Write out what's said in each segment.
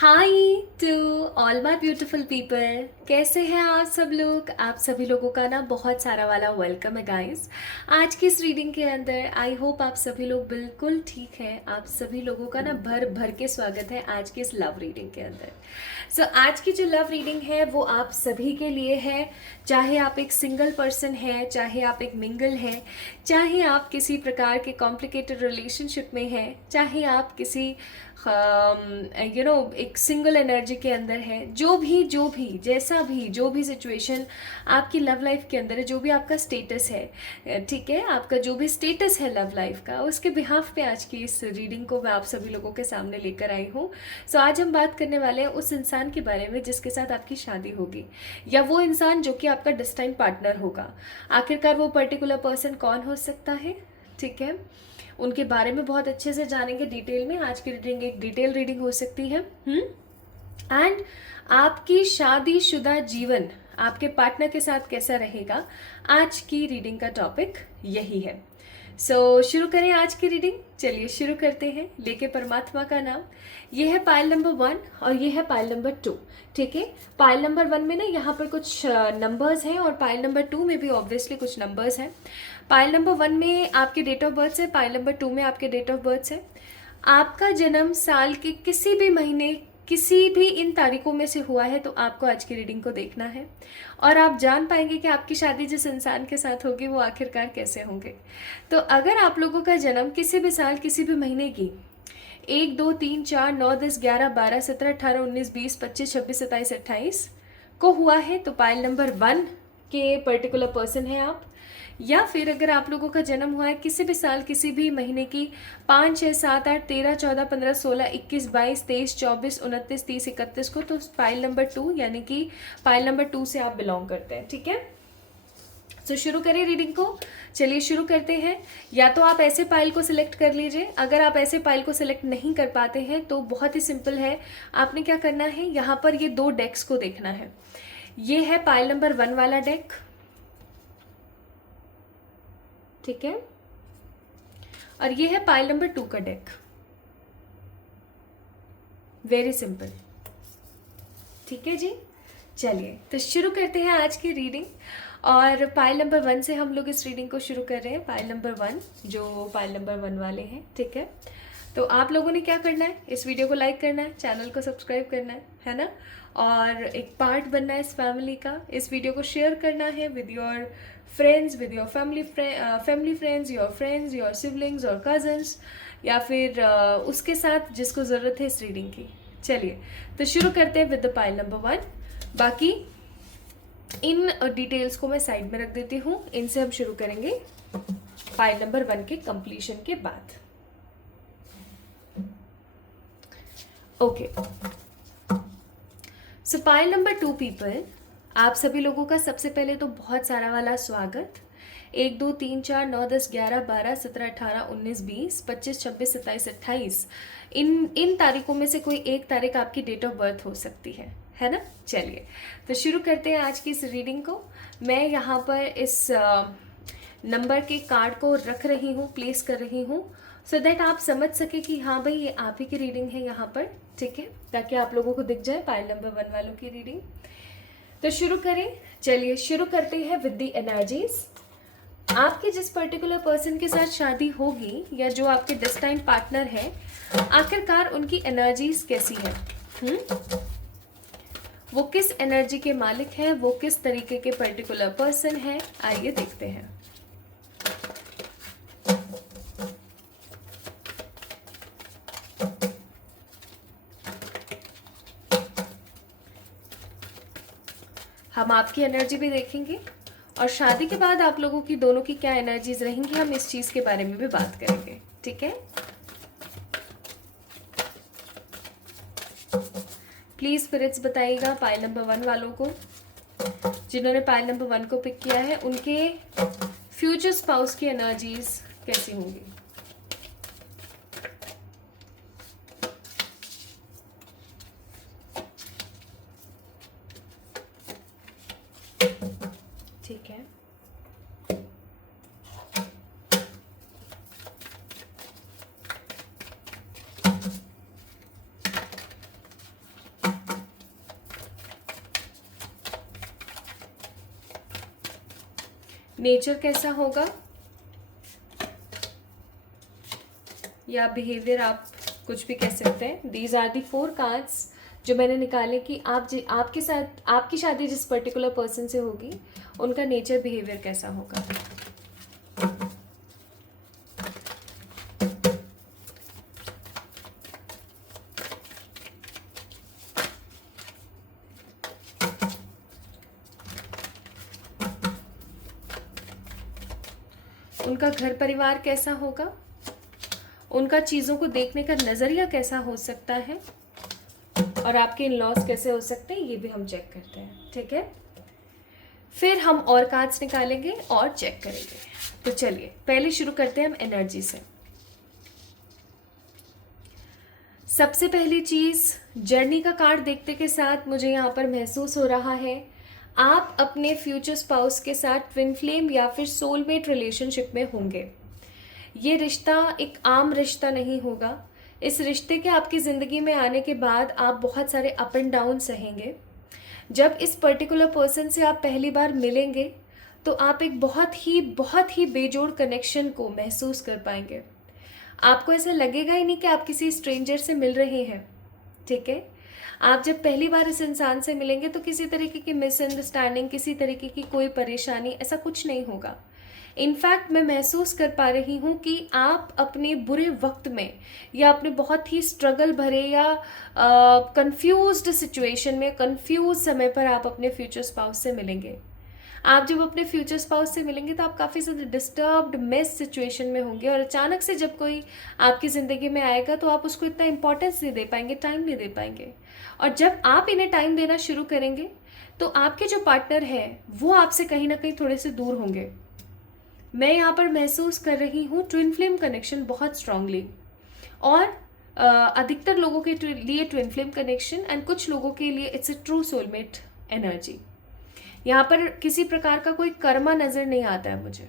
Hi to all my beautiful people. कैसे हैं आप सब लोग? आप सभी लोगों का ना बहुत सारा वाला वेलकम है गाइस आज की इस रीडिंग के अंदर। आई होप आप सभी लोग बिल्कुल ठीक हैं। आप सभी लोगों का ना भर भर के स्वागत है आज की इस लव रीडिंग के अंदर। आज की जो लव रीडिंग है वो आप सभी के लिए है। चाहे आप एक सिंगल पर्सन है, चाहे आप एक मिंगल हैं, चाहे आप किसी प्रकार के कॉम्प्लिकेटेड रिलेशनशिप में हैं, चाहे आप किसी एक सिंगल एनर्जी के अंदर है, जो भी जैसा भी जो भी सिचुएशन आपकी लव लाइफ के अंदर है, जो भी आपका स्टेटस है, ठीक है, आपका जो भी स्टेटस है लव लाइफ का, उसके बिहाफ पे आज की इस रीडिंग को मैं आप सभी लोगों के सामने लेकर आई हूँ। आज हम बात करने वाले हैं उस इंसान के बारे में जिसके साथ आपकी शादी होगी, या वो इंसान जो कि आपका डेस्टाइन पार्टनर होगा। आखिरकार वो पर्टिकुलर पर्सन कौन हो सकता है, ठीक है, उनके बारे में बहुत अच्छे से जानेंगे डिटेल में। आज की रीडिंग एक डिटेल रीडिंग हो सकती है। एंड आपकी शादीशुदा जीवन आपके पार्टनर के साथ कैसा रहेगा, आज की रीडिंग का टॉपिक यही है। शुरू करें आज की रीडिंग। चलिए शुरू करते हैं, लेके परमात्मा का नाम। ये है पाइल नंबर 1 और ये है पाइल नंबर 2। ठीक है, पाइल नंबर 1 में ना यहाँ पर कुछ नंबर्स हैं और पाइल नंबर 2 में भी ऑब्वियसली कुछ नंबर्स हैं। पाइल नंबर 1 में आपके डेट ऑफ बर्थ है, पाइल नंबर 2 में आपके डेट ऑफ बर्थ है। आपका जन्म साल के किसी भी महीने किसी भी इन तारीखों में से हुआ है तो आपको आज की रीडिंग को देखना है और आप जान पाएंगे कि आपकी शादी जिस इंसान के साथ होगी वो आखिरकार कैसे होंगे। तो अगर आप लोगों का जन्म किसी भी साल किसी भी महीने की 1, 2, 3, 4, 9, 10, 11, 12, 17, 18, 19, 20, 25, 26, 27, 28 को हुआ है तो पाइल नंबर 1 के पर्टिकुलर पर्सन है आप। या फिर अगर आप लोगों का जन्म हुआ है किसी भी साल किसी भी महीने की 5, 6, 7, 8, 13, 14, 15, 16, 21, 22, 23, 24, 29, 30, 31 को, तो पाइल नंबर 2 यानी कि पाइल नंबर 2 से आप बिलोंग करते हैं। ठीक है, शुरू करें रीडिंग को। चलिए शुरू करते हैं। या तो आप ऐसे पाइल को सिलेक्ट कर लीजिए, अगर आप ऐसे पाइल को सिलेक्ट नहीं कर पाते हैं तो बहुत ही सिंपल है, आपने क्या करना है, यहाँ पर ये 2 डेक्स को देखना है। ये है पाइल नंबर 1 वाला डेक, ठीक है, और ये है पाइल नंबर 2 का डेक। वेरी सिंपल, ठीक है जी। चलिए तो शुरू करते हैं आज की रीडिंग। और पाइल नंबर 1 से हम लोग इस रीडिंग को शुरू कर रहे हैं। पाइल नंबर 1 जो पाइल नंबर 1 वाले हैं, ठीक है। तो आप लोगों ने क्या करना है, इस वीडियो को लाइक करना है, चैनल को सब्सक्राइब करना है ना, और एक पार्ट बनना है इस फैमिली का। इस वीडियो को शेयर करना है with your friends, with your family friends, your friends, your siblings और कजन्स, या फिर उसके साथ जिसको ज़रूरत है इस रीडिंग की। चलिए तो शुरू करते हैं विद द पाइल नंबर 1। बाकी इन डिटेल्स को मैं साइड में रख देती हूँ, इनसे हम शुरू करेंगे पाइल नंबर 1 के कंप्लीशन के बाद। ओके, सो पाइल नंबर 2 पीपल, आप सभी लोगों का सबसे पहले तो बहुत सारा वाला स्वागत। 1, 2, 3, 4, 9, 10, 11, 12, 17, 18, 19, 20, 25, 26, 27, 28 इन तारीखों में से कोई एक तारीख आपकी डेट ऑफ बर्थ हो सकती है ना। चलिए तो शुरू करते हैं आज की इस रीडिंग को। मैं यहाँ पर इस नंबर के कार्ड को रख रही हूँ, प्लेस कर रही हूँ, सो दैट आप समझ सके कि हाँ भाई ये आप ही की रीडिंग है यहाँ पर, ठीक है, ताकि आप लोगों को दिख जाए पाइल नंबर 1 वालों की रीडिंग। तो शुरू करें। चलिए शुरू करते हैं विद द एनर्जीज। आपके जिस पर्टिकुलर पर्सन के साथ शादी होगी या जो आपके डेस्टाइन पार्टनर है, आखिरकार उनकी एनर्जीज कैसी है, वो किस एनर्जी के मालिक हैं, वो किस तरीके के पर्टिकुलर पर्सन है, आइए देखते हैं। हम आपकी एनर्जी भी देखेंगे और शादी के बाद आप लोगों की दोनों की क्या एनर्जीज रहेंगी, हम इस चीज के बारे में भी बात करेंगे, ठीक है। प्लीज स्पिरिट्स बताइएगा पाइल नंबर 1 वालों को, जिन्होंने पाइल नंबर 1 को पिक किया है, उनके फ्यूचर स्पाउस की एनर्जीज कैसी होंगी। ठीक है, नेचर कैसा होगा या बिहेवियर, आप कुछ भी कह सकते हैं। दीज आर दी 4 कार्ड्स जो मैंने निकाले कि आपके साथ आपकी शादी जिस पर्टिकुलर पर्सन से होगी उनका नेचर बिहेवियर कैसा होगा। उनका घर परिवार कैसा होगा, उनका चीज़ों को देखने का नज़रिया कैसा हो सकता है, और आपके इन लॉस कैसे हो सकते हैं, ये भी हम चेक करते हैं। ठीक है, फिर हम और कार्ड्स निकालेंगे और चेक करेंगे। तो चलिए पहले शुरू करते हैं हम एनर्जी से। सबसे पहली चीज़, जर्नी का कार्ड देखते के साथ मुझे यहाँ पर महसूस हो रहा है आप अपने फ्यूचर स्पाउस के साथ ट्विन फ्लेम या फिर सोलमेट रिलेशनशिप में होंगे। ये रिश्ता एक आम रिश्ता नहीं होगा। इस रिश्ते के आपकी ज़िंदगी में आने के बाद आप बहुत सारे अप एंड डाउन सहेंगे। जब इस पर्टिकुलर पर्सन से आप पहली बार मिलेंगे तो आप एक बहुत ही बेजोड़ कनेक्शन को महसूस कर पाएंगे। आपको ऐसा लगेगा ही नहीं कि आप किसी स्ट्रेंजर से मिल रहे हैं। ठीक है, आप जब पहली बार इस इंसान से मिलेंगे तो किसी तरीके की मिसअंडरस्टैंडिंग, किसी तरीके की कोई परेशानी, ऐसा कुछ नहीं होगा। इनफैक्ट मैं महसूस कर पा रही हूँ कि आप अपने बुरे वक्त में या अपने बहुत ही स्ट्रगल भरे या कंफ्यूज्ड सिचुएशन में, कंफ्यूज समय पर आप अपने फ्यूचर स्पाउस से मिलेंगे। आप जब अपने फ्यूचर स्पाउस से मिलेंगे तो आप काफ़ी ज़्यादा डिस्टर्ब्ड मेस सिचुएशन में होंगे, और अचानक से जब कोई आपकी ज़िंदगी में आएगा तो आप उसको इतना इंपॉर्टेंस नहीं दे पाएंगे, टाइम नहीं दे पाएंगे। और जब आप इन्हें टाइम देना शुरू करेंगे तो आपके जो पार्टनर हैं वो आपसे कहीं ना कहीं थोड़े से दूर होंगे। मैं यहाँ पर महसूस कर रही हूँ ट्विन फ्लेम कनेक्शन बहुत स्ट्रांगली, और अधिकतर लोगों के लिए ट्विन फ्लेम कनेक्शन, एंड कुछ लोगों के लिए it's a true soulmate energy. यहाँ पर किसी प्रकार का कोई कर्मा नज़र नहीं आता है मुझे।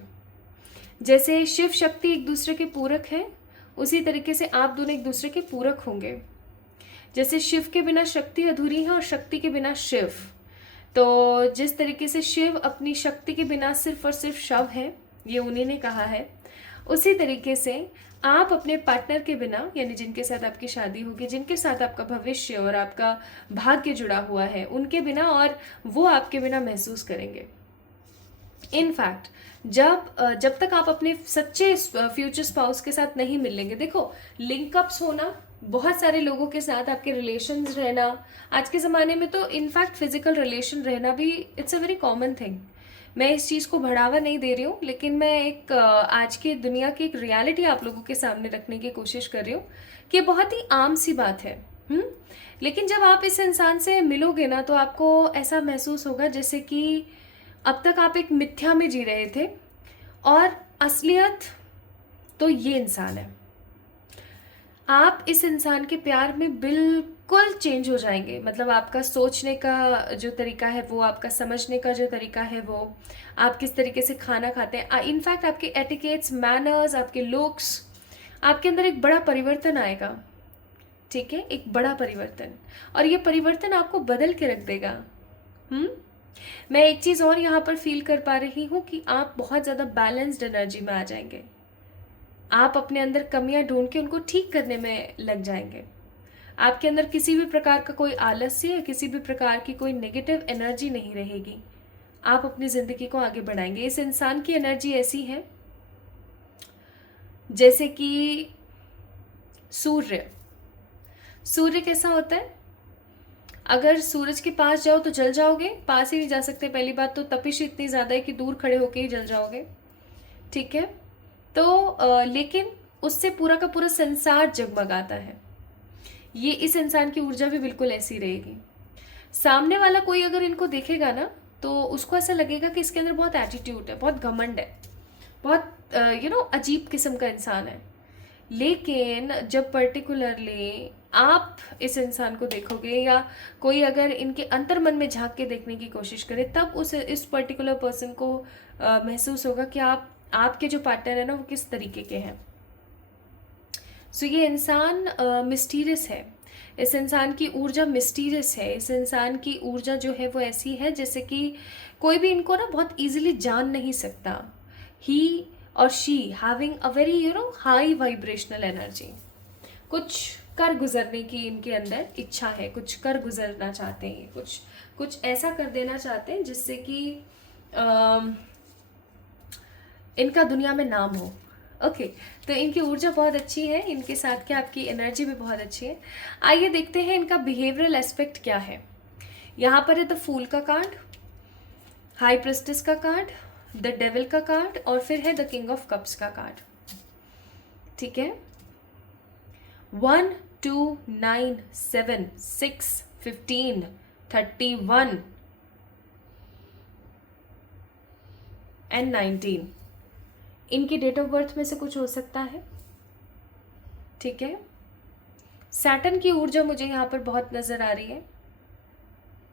जैसे शिव शक्ति एक दूसरे के पूरक हैं, उसी तरीके से आप दोनों एक दूसरे के पूरक होंगे। जैसे शिव के बिना शक्ति अधूरी है और शक्ति के बिना शिव, तो जिस तरीके से शिव अपनी शक्ति के बिना सिर्फ और सिर्फ शव है, ये उन्हीं ने कहा है, उसी तरीके से आप अपने पार्टनर के बिना, यानी जिनके साथ आपकी शादी होगी, जिनके साथ आपका भविष्य और आपका भाग्य जुड़ा हुआ है, उनके बिना और वो आपके बिना महसूस करेंगे। इनफैक्ट जब तक आप अपने सच्चे फ्यूचर स्पाउस के साथ नहीं मिलेंगे, देखो लिंकअप्स होना, बहुत सारे लोगों के साथ आपके रिलेशंस रहना, आज के ज़माने में तो इनफैक्ट फिजिकल रिलेशन रहना भी it's a very common thing. मैं इस चीज़ को बढ़ावा नहीं दे रही हूँ, लेकिन मैं एक आज की दुनिया की एक रियलिटी आप लोगों के सामने रखने की कोशिश कर रही हूँ कि बहुत ही आम सी बात है। लेकिन जब आप इस इंसान से मिलोगे ना तो आपको ऐसा महसूस होगा जैसे कि अब तक आप एक मिथ्या में जी रहे थे और असलियत तो ये इंसान है। आप इस इंसान के प्यार में बिल्कुल चेंज हो जाएंगे। मतलब आपका सोचने का जो तरीका है वो, आपका समझने का जो तरीका है वो, आप किस तरीके से खाना खाते हैं, इनफैक्ट आपके एटिकेट्स, मैनर्स, आपके लुक्स, आपके अंदर एक बड़ा परिवर्तन आएगा। ठीक है, एक बड़ा परिवर्तन, और ये परिवर्तन आपको बदल के रख देगा। मैं एक चीज़ और यहाँ पर फील कर पा रही हूँ कि आप बहुत ज़्यादा बैलेंस्ड एनर्जी में आ जाएंगे। आप अपने अंदर कमियां ढूंढ के उनको ठीक करने में लग जाएंगे। आपके अंदर किसी भी प्रकार का कोई आलस्य या किसी भी प्रकार की कोई नेगेटिव एनर्जी नहीं रहेगी। आप अपनी ज़िंदगी को आगे बढ़ाएंगे। इस इंसान की एनर्जी ऐसी है जैसे कि सूर्य। सूर्य कैसा होता है? अगर सूरज के पास जाओ तो जल जाओगे, पास ही नहीं जा सकते। पहली बात तो तपिश इतनी ज़्यादा है कि दूर खड़े होके ही जल जाओगे। ठीक है, तो लेकिन उससे पूरा का पूरा संसार जगमगाता है। ये इस इंसान की ऊर्जा भी बिल्कुल ऐसी रहेगी। सामने वाला कोई अगर इनको देखेगा ना तो उसको ऐसा लगेगा कि इसके अंदर बहुत एटीट्यूड है, बहुत घमंड है, बहुत अजीब किस्म का इंसान है। लेकिन जब पर्टिकुलरली आप इस इंसान को देखोगे या कोई अगर इनके अंतर मन में झांक के देखने की कोशिश करे, तब इस पर्टिकुलर पर्सन को महसूस होगा कि आपके जो पार्टनर है ना वो किस तरीके के हैं। सो ये इंसान मिस्टीरियस है। इस इंसान की ऊर्जा मिस्टीरियस है, इस इंसान की ऊर्जा जो है वो ऐसी है जैसे कि कोई भी इनको ना बहुत इजीली जान नहीं सकता। ही और she having a very high vibrational energy. कुछ कर गुजरने की इनके अंदर इच्छा है, कुछ कर गुजरना चाहते हैं, कुछ कुछ ऐसा कर देना चाहते हैं जिससे कि इनका दुनिया में नाम हो। ओके, तो इनकी ऊर्जा बहुत अच्छी है, इनके साथ क्या आपकी एनर्जी भी बहुत अच्छी है। आइए देखते हैं इनका बिहेवियरल एस्पेक्ट क्या है। यहाँ पर है द फूल का कार्ड, हाई प्रेस्टिस का कार्ड, द डेविल का कार्ड और फिर है द किंग ऑफ कप्स का कार्ड। ठीक है, 1 2 9 7 6 15 31 एंड 19। इनकी डेट ऑफ बर्थ में से कुछ हो सकता है। ठीक है, सैटर्न की ऊर्जा मुझे यहाँ पर बहुत नज़र आ रही है।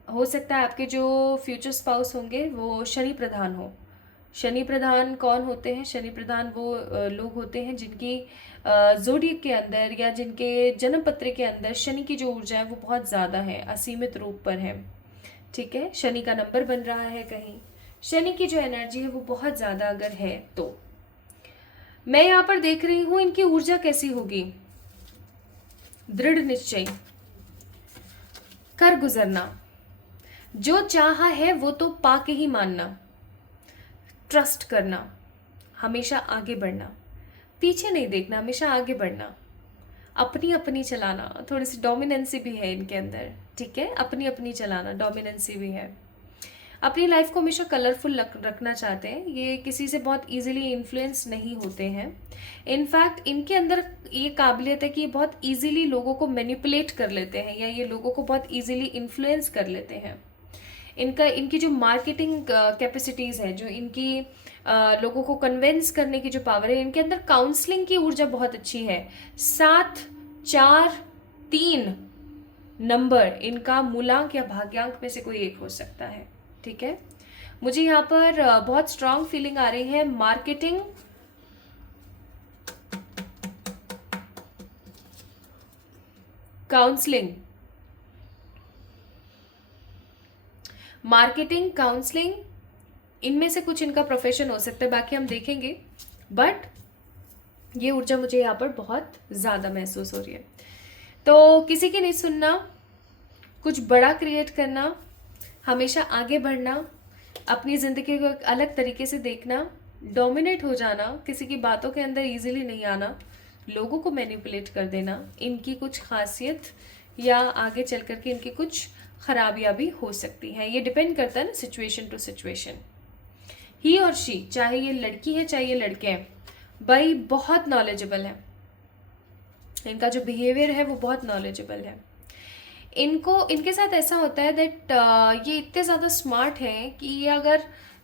हो सकता है आपके जो फ्यूचर स्पाउस होंगे वो शनि प्रधान हो। शनि प्रधान कौन होते हैं? शनि प्रधान वो लोग होते हैं जिनकी जोडियक के अंदर या जिनके जन्म पत्र के अंदर शनि की जो ऊर्जा है वो बहुत ज़्यादा है, असीमित रूप पर है। ठीक है, शनि का नंबर बन रहा है कहीं, शनि की जो एनर्जी है वो बहुत ज़्यादा अगर है तो मैं यहाँ पर देख रही हूँ इनकी ऊर्जा कैसी होगी। दृढ़ निश्चय, कर गुजरना, जो चाहा है वो तो पाके ही मानना, ट्रस्ट करना, हमेशा आगे बढ़ना, पीछे नहीं देखना, हमेशा आगे बढ़ना, अपनी अपनी चलाना। थोड़ी सी डोमिनेंसी भी है इनके अंदर। ठीक है, अपनी अपनी चलाना, डोमिनेंसी भी है। अपनी लाइफ को हमेशा कलरफुल रखना चाहते हैं, ये किसी से बहुत इजीली इन्फ्लुएंस नहीं होते हैं। इनफैक्ट इनके अंदर ये काबिलियत है कि ये बहुत इजीली लोगों को मैनिपुलेट कर लेते हैं या ये लोगों को बहुत इजीली इन्फ्लुएंस कर लेते हैं। इनकी जो मार्केटिंग कैपेसिटीज़ है, जो इनकी लोगों को कन्विंस करने की जो पावर है, इनके अंदर काउंसलिंग की ऊर्जा बहुत अच्छी है। 7 4 3 नंबर इनका मूलांक या भाग्यांक में से कोई एक हो सकता है। ठीक है, मुझे यहाँ पर बहुत स्ट्रांग फीलिंग आ रही है मार्केटिंग, काउंसलिंग, मार्केटिंग, काउंसलिंग, इनमें से कुछ इनका प्रोफेशन हो सकता है, बाकी हम देखेंगे। बट ये ऊर्जा मुझे यहाँ पर बहुत ज़्यादा महसूस हो रही है। तो किसी की नहीं सुनना, कुछ बड़ा क्रिएट करना, हमेशा आगे बढ़ना, अपनी ज़िंदगी को एक अलग तरीके से देखना, डोमिनेट हो जाना, किसी की बातों के अंदर इजीली नहीं आना, लोगों को मैनिपुलेट कर देना, इनकी कुछ खासियत या आगे चल कर के इनकी कुछ खराबियाँ भी हो सकती हैं। ये डिपेंड करता है ना सिचुएशन टू सिचुएशन। ही और शी, चाहे ये लड़की है चाहे ये लड़के हैं, भाई बहुत नॉलेजेबल है। इनका जो बिहेवियर है वो बहुत नॉलेजेबल है। इनके साथ ऐसा होता है दैट ये इतने ज़्यादा स्मार्ट हैं कि ये अगर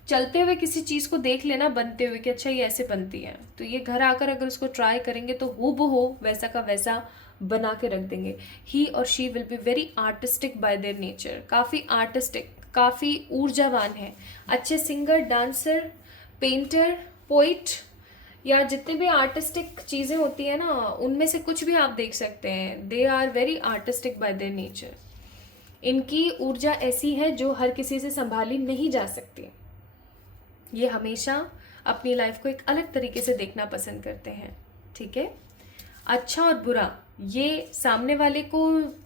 चलते हुए किसी चीज़ को देख लेना बनते हुए कि अच्छा ये ऐसे बनती है, तो ये घर आकर अगर उसको ट्राई करेंगे तो हूबहू वैसा का वैसा बना के रख देंगे। ही और she will be very artistic by their nature, काफ़ी आर्टिस्टिक, काफ़ी ऊर्जावान है, अच्छे सिंगर, डांसर, पेंटर, पोइट या जितने भी आर्टिस्टिक चीज़ें होती है ना, उनमें से कुछ भी आप देख सकते हैं। They are very artistic by their nature. इनकी ऊर्जा ऐसी है जो हर किसी से संभाली नहीं जा सकती। ये हमेशा अपनी लाइफ को एक अलग तरीके से देखना पसंद करते हैं। ठीक है, अच्छा और बुरा ये सामने वाले को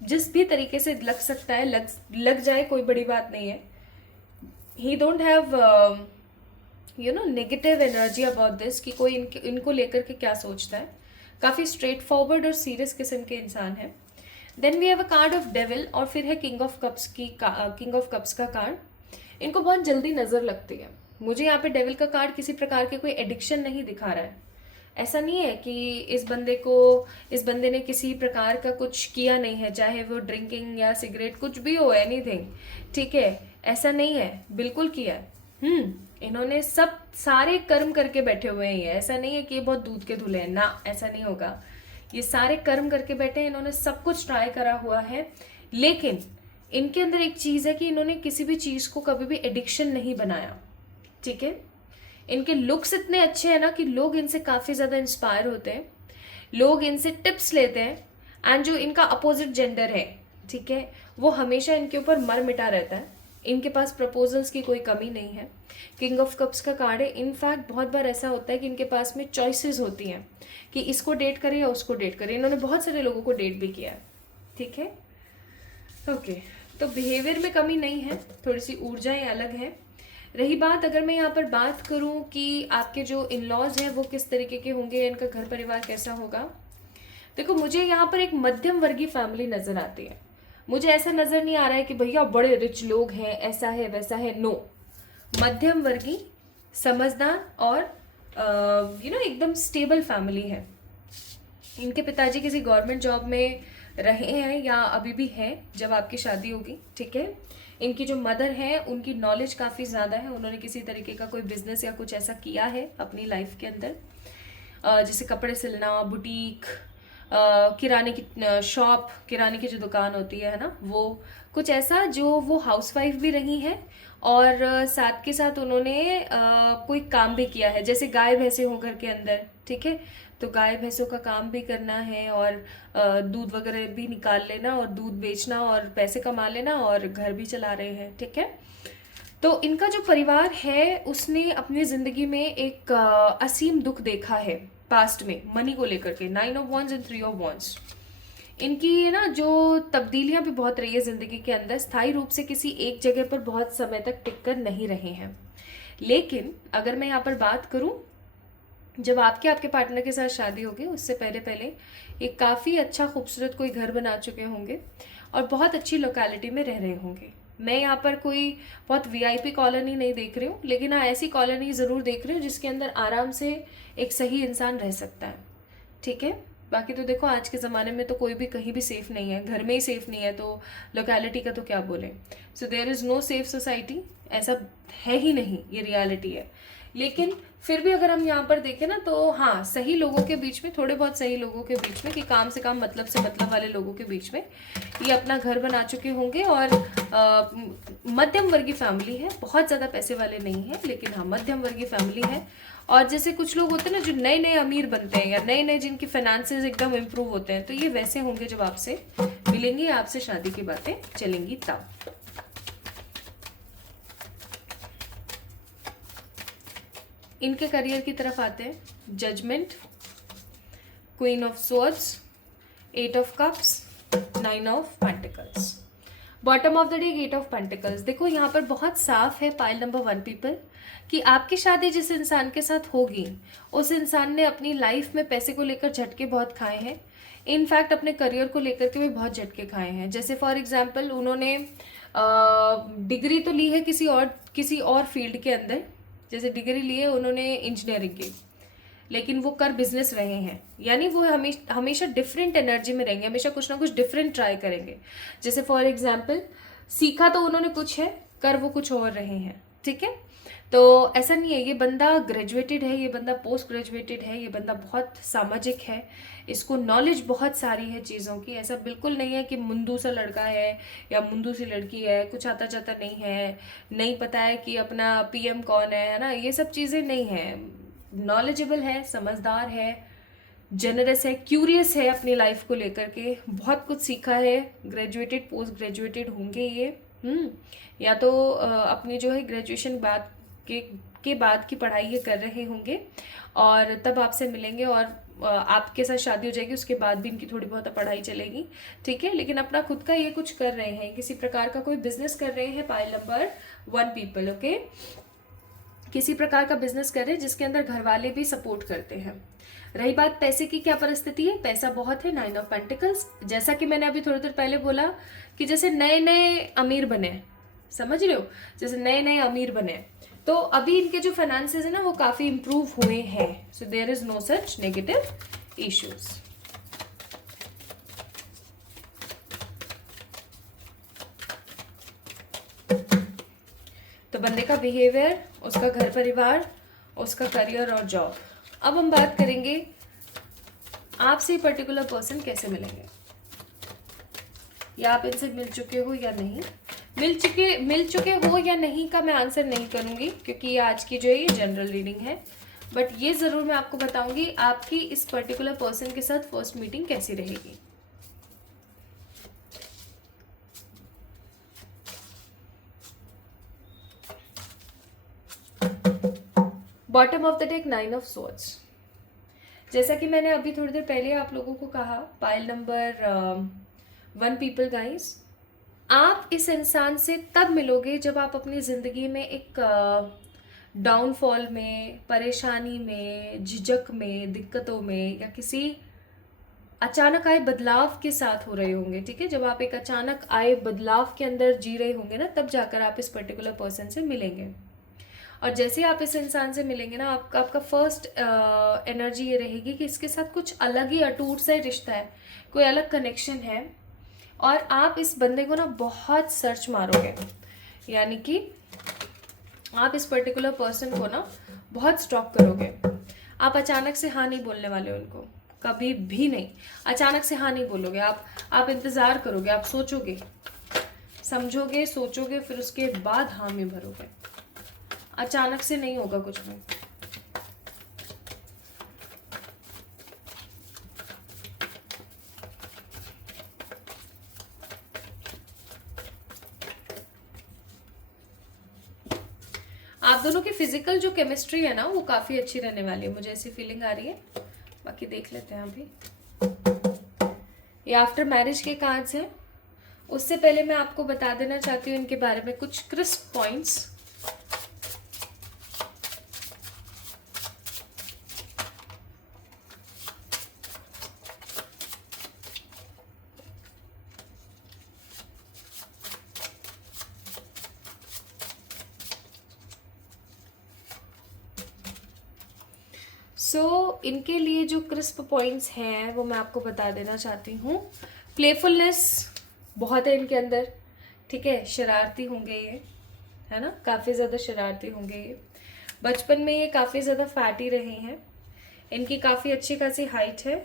जिस भी तरीके से लग सकता है, लग जाए, कोई बड़ी बात नहीं है। ही don't have negative energy about this कि कोई इनको लेकर के क्या सोचता है। काफ़ी स्ट्रेट फॉरवर्ड और सीरियस किस्म के इंसान हैं। Then we have a card of devil और फिर है किंग ऑफ कप्स का कार्ड। इनको बहुत जल्दी नज़र लगती है। मुझे यहाँ पे डेविल का कार्ड किसी प्रकार के कोई एडिक्शन नहीं दिखा रहा है। ऐसा नहीं है कि इस बंदे ने किसी प्रकार का कुछ किया नहीं है, चाहे वो ड्रिंकिंग या सिगरेट कुछ भी हो, एनीथिंग। ठीक है, ऐसा नहीं है, बिल्कुल किया है। इन्होंने सारे कर्म करके बैठे हुए हैं। ऐसा नहीं है कि ये बहुत दूध के धुले हैं, ना, ऐसा नहीं होगा। ये सारे कर्म करके बैठे हैं, इन्होंने सब कुछ ट्राई करा हुआ है। लेकिन इनके अंदर एक चीज़ है कि इन्होंने किसी भी चीज़ को कभी भी एडिक्शन नहीं बनाया। ठीक है, इनके लुक्स इतने अच्छे हैं ना कि लोग इनसे काफ़ी ज़्यादा इंस्पायर होते हैं, लोग इनसे टिप्स लेते हैं। एंड जो इनका अपोजिट जेंडर है, ठीक है, वो हमेशा इनके ऊपर मर मिटा रहता है। इनके पास प्रपोजल्स की कोई कमी नहीं है। किंग ऑफ कप्स का कार्ड है। इनफैक्ट बहुत बार ऐसा होता है कि इनके पास में चॉइसेस होती हैं कि इसको डेट करें या उसको डेट करें। इन्होंने बहुत सारे लोगों को डेट भी किया है, ठीक है। ओके, तो बिहेवियर में कमी नहीं है, थोड़ी सी ऊर्जाएं अलग हैं। रही बात, अगर मैं यहाँ पर बात करूँ कि आपके जो इन लॉज हैं वो किस तरीके के होंगे, इनका घर परिवार कैसा होगा, देखो मुझे यहाँ पर एक मध्यम वर्गीय फैमिली नजर आती है। मुझे ऐसा नजर नहीं आ रहा है कि भैया बड़े रिच लोग हैं, ऐसा है वैसा है, नो। मध्यम वर्गीय, समझदार और एकदम स्टेबल फैमिली है। इनके पिताजी किसी गवर्नमेंट जॉब में रहे हैं या अभी भी हैं जब आपकी शादी होगी, ठीक है। इनकी जो मदर है उनकी नॉलेज काफ़ी ज़्यादा है। उन्होंने किसी तरीके का कोई बिजनेस या कुछ ऐसा किया है अपनी लाइफ के अंदर, जैसे कपड़े सिलना, बुटीक, किराने की शॉप, किराने की जो दुकान होती है ना, वो कुछ ऐसा, जो वो हाउसवाइफ भी रही हैं और साथ के साथ उन्होंने कोई काम भी किया है, जैसे गाय भैंसे हों घर के अंदर, ठीक है। तो गाय भैंसों का काम भी करना है और दूध वगैरह भी निकाल लेना और दूध बेचना और पैसे कमा लेना और घर भी चला रहे हैं, ठीक है। तो इनका जो परिवार है उसने अपनी ज़िंदगी में एक असीम दुख देखा है पास्ट में, मनी को लेकर के। 9 of wands and 3 of wands. इनकी ना जो तब्दीलियां भी बहुत रही है ज़िंदगी के अंदर, स्थायी रूप से किसी एक जगह पर बहुत समय तक टिक कर नहीं रहे हैं। लेकिन अगर मैं यहाँ पर बात करूँ, जब आपके पार्टनर के साथ शादी होगी उससे पहले पहले एक काफ़ी अच्छा खूबसूरत कोई घर बना चुके होंगे और बहुत अच्छी लोकेलिटी में रह रहे होंगे। मैं यहाँ पर कोई बहुत वीआईपी कॉलोनी नहीं देख रही हूँ, लेकिन हाँ ऐसी कॉलोनी ज़रूर देख रही हूँ जिसके अंदर आराम से एक सही इंसान रह सकता है, ठीक है। बाकी तो देखो आज के ज़माने में तो कोई भी कहीं भी सेफ़ नहीं है, घर में ही सेफ़ नहीं है तो लोकेलिटी का तो क्या बोलें। So there is no safe society, ऐसा है ही नहीं, ये रियलिटी है। लेकिन फिर भी अगर हम यहाँ पर देखें ना, तो हाँ सही लोगों के बीच में, थोड़े बहुत सही लोगों के बीच में, कि काम से काम मतलब से मतलब वाले लोगों के बीच में ये अपना घर बना चुके होंगे। और मध्यम वर्गीय फैमिली है, बहुत ज़्यादा पैसे वाले नहीं है, लेकिन हाँ मध्यम वर्गीय फैमिली है। और जैसे कुछ लोग होते हैं ना जो नए नए अमीर बनते हैं या नए नए जिनकी फाइनेंसेस एकदम इम्प्रूव होते हैं, तो ये वैसे होंगे जब आपसे मिलेंगे, आपसे शादी की बातें चलेंगी तब। इनके करियर की तरफ आते हैं, judgment, queen of swords, 8 of cups, 9 of pentacles. Bottom of the day 8 of pentacles. देखो यहाँ पर बहुत साफ है पाइल नंबर 1 पीपल, कि आपकी शादी जिस इंसान के साथ होगी उस इंसान ने अपनी लाइफ में पैसे को लेकर झटके बहुत खाए हैं। इनफैक्ट अपने करियर को लेकर के भी बहुत झटके खाए हैं। जैसे फॉर एग्जांपल उन्होंने डिग्री तो ली है किसी और फील्ड के अंदर, जैसे डिग्री ली है उन्होंने इंजीनियरिंग की, लेकिन वो कर बिजनेस रहे हैं, यानी वो हमेशा डिफरेंट एनर्जी में रहेंगे, हमेशा कुछ ना कुछ डिफरेंट ट्राई करेंगे। जैसे फॉर एग्जांपल सीखा तो उन्होंने कुछ है, कर वो कुछ और रहे हैं, ठीक है। तो ऐसा नहीं है ये बंदा ग्रेजुएटेड है, ये बंदा पोस्ट ग्रेजुएटेड है, ये बंदा बहुत सामाजिक है, इसको नॉलेज बहुत सारी है चीज़ों की। ऐसा बिल्कुल नहीं है कि मुंदू सा लड़का है या मुंदू सी लड़की है, कुछ आता जाता नहीं है, नहीं पता है कि अपना पीएम कौन है ना, ये सब चीज़ें नहीं है। नॉलेजेबल है, समझदार है, जेनरस है, क्यूरियस है अपनी लाइफ को लेकर के, बहुत कुछ सीखा है, ग्रेजुएटेड पोस्ट ग्रेजुएटेड होंगे ये। या तो अपनी जो है ग्रेजुएशन के बाद की पढ़ाई ये कर रहे होंगे और तब आपसे मिलेंगे और आपके साथ शादी हो जाएगी, उसके बाद भी इनकी थोड़ी बहुत पढ़ाई चलेगी, ठीक है। लेकिन अपना खुद का ये कुछ कर रहे हैं, किसी प्रकार का कोई बिजनेस कर रहे हैं, पाइल नंबर 1 पीपल, ओके। किसी प्रकार का बिजनेस कर रहे हैं जिसके अंदर घर वाले भी सपोर्ट करते हैं। रही बात पैसे की, क्या परिस्थिति है, पैसा बहुत है, 9 ऑफ पेंटिकल्स। जैसा कि मैंने अभी थोड़ी देर पहले बोला कि जैसे नए नए अमीर बने, समझ रहे हो, जैसे नए नए अमीर बने, तो अभी इनके जो फाइनेंसेस है ना वो काफी इंप्रूव हुए हैं। So there is no such negative issues. तो बंदे का बिहेवियर, उसका घर परिवार, उसका करियर और जॉब। अब हम बात करेंगे आपसे पर्टिकुलर पर्सन कैसे मिलेंगे, या आप इनसे मिल चुके हो या नहीं। मिल चुके हो या नहीं का मैं आंसर नहीं करूंगी, क्योंकि आज की जो है ये जनरल रीडिंग है। बट ये ज़रूर मैं आपको बताऊंगी आपकी इस पर्टिकुलर पर्सन के साथ फर्स्ट मीटिंग कैसी रहेगी। Bottom of the deck 9 of swords. जैसा कि मैंने अभी थोड़ी देर पहले आप लोगों को कहा, पाइल नंबर 1 पीपल गाइस, आप इस इंसान से तब मिलोगे जब आप अपनी ज़िंदगी में एक डाउनफॉल में, परेशानी में, झिझक में, दिक्कतों में, या किसी अचानक आए बदलाव के साथ हो रहे होंगे। ठीक है, जब आप एक अचानक आए बदलाव के अंदर जी रहे होंगे ना, तब जाकर आप इस पर्टिकुलर पर्सन से मिलेंगे। और जैसे आप इस इंसान से मिलेंगे ना, आपका फर्स्ट एनर्जी ये रहेगी कि इसके साथ कुछ अलग ही अटूट सा रिश्ता है, कोई अलग कनेक्शन है। और आप इस बंदे को ना बहुत सर्च मारोगे, यानी कि आप इस पर्टिकुलर पर्सन को ना बहुत स्टॉक करोगे। आप अचानक से हाँ नहीं बोलने वाले उनको, कभी भी नहीं। अचानक से हाँ नहीं बोलोगे आप इंतज़ार करोगे, आप सोचोगे, समझोगे, सोचोगे, फिर उसके बाद हाँ में भरोगे। अचानक से नहीं होगा कुछ भी। आप दोनों की फिजिकल जो केमिस्ट्री है ना, वो काफ़ी अच्छी रहने वाली है, मुझे ऐसी फीलिंग आ रही है। बाकी देख लेते हैं अभी। ये आफ्टर मैरिज के कार्ड्स हैं। उससे पहले मैं आपको बता देना चाहती हूँ इनके बारे में कुछ क्रिस्प पॉइंट्स। इनके लिए जो क्रिस्प पॉइंट्स हैं वो मैं आपको बता देना चाहती हूँ। प्लेफुलनेस बहुत है इनके अंदर, ठीक है, शरारती होंगे ये, है ना, काफ़ी ज़्यादा शरारती होंगे ये। बचपन में ये काफ़ी ज़्यादा फैटी रहे हैं। इनकी काफ़ी अच्छी खासी हाइट है,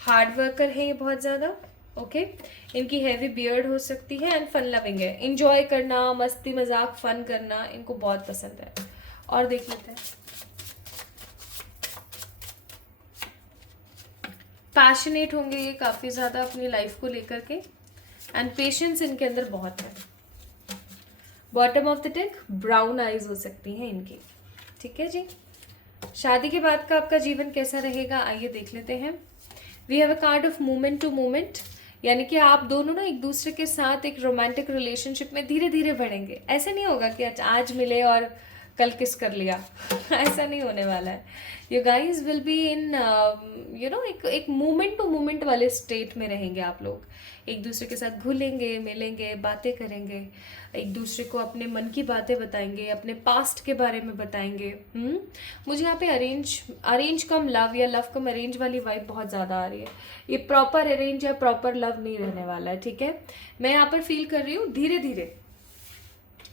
हार्ड वर्कर है ये बहुत ज़्यादा। ओके, इनकी हैवी बियर्ड हो सकती है एंड फन लविंग है। इंजॉय करना, मस्ती मजाक, फन करना इनको बहुत पसंद है। और देख लेते हैं। पैशनेट होंगे ये काफ़ी ज़्यादा अपनी लाइफ को लेकर के, एंड पेशेंस इनके अंदर बहुत है। Bottom of the deck brown eyes हो सकती हैं इनकी। ठीक है जी। शादी के बाद का आपका जीवन कैसा रहेगा, आइए देख लेते हैं। We have a card of movement to movement, यानी कि आप दोनों ना एक दूसरे के साथ एक रोमांटिक रिलेशनशिप में धीरे धीरे बढ़ेंगे। ऐसे नहीं होगा कि आज मिले और कल किस कर लिया ऐसा नहीं होने वाला है। You guys will be in एक मूवमेंट टू मूवमेंट वाले स्टेट में रहेंगे आप लोग। एक दूसरे के साथ घुलेंगे, मिलेंगे, बातें करेंगे, एक दूसरे को अपने मन की बातें बताएंगे, अपने पास्ट के बारे में बताएंगे। मुझे यहाँ पे अरेंज कम लव या लव कम अरेंज वाली वाइब बहुत ज़्यादा आ रही है। ये प्रॉपर अरेंज या प्रॉपर लव नहीं रहने वाला है। ठीक है, मैं यहाँ पर फील कर रही हूँ धीरे धीरे।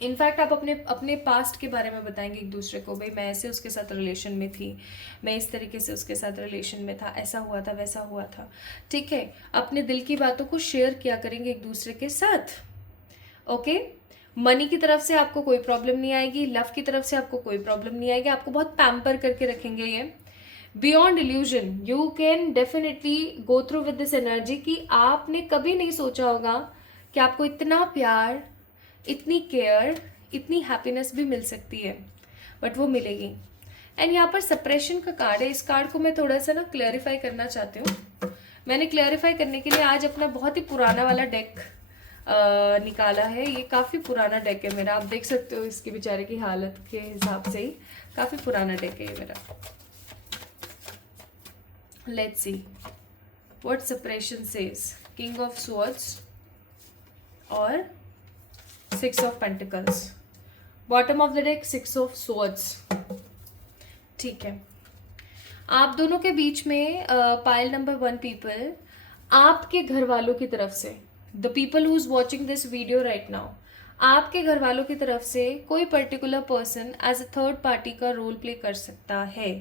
इनफैक्ट आप अपने पास्ट के बारे में बताएंगे एक दूसरे को, भाई मैं ऐसे उसके साथ रिलेशन में थी, मैं इस तरीके से उसके साथ रिलेशन में था, ऐसा हुआ था, वैसा हुआ था। ठीक है, अपने दिल की बातों को शेयर किया करेंगे एक दूसरे के साथ। ओके, मनी की तरफ से आपको कोई प्रॉब्लम नहीं आएगी, लव की तरफ से आपको कोई प्रॉब्लम नहीं आएगी। आपको बहुत पैम्पर करके रखेंगे ये। Beyond illusion, you can definitely go through with this energy कि आपने कभी नहीं सोचा होगा कि आपको इतना प्यार, इतनी केयर, इतनी हैप्पीनेस भी मिल सकती है, बट वो मिलेगी। एंड यहाँ पर सप्रेशन का कार्ड है। इस कार्ड को मैं थोड़ा सा ना क्लैरिफाई करना चाहती हूँ। मैंने क्लैरिफाई करने के लिए आज अपना बहुत ही पुराना वाला डेक निकाला है। ये काफ़ी पुराना डेक है मेरा, आप देख सकते हो इसके बेचारे की हालत के हिसाब से ही काफ़ी पुराना डेक है ये मेरा। Let's see what separation says. King of swords और 6 of pentacles. Bottom of the deck 6 of swords. ठीक है, आप दोनों के बीच में पाइल नंबर 1 पीपल, आपके घर वालों की तरफ से, the people who is watching this video right now, आपके घर वालों की तरफ से कोई particular person as a third party का रोल प्ले कर सकता है,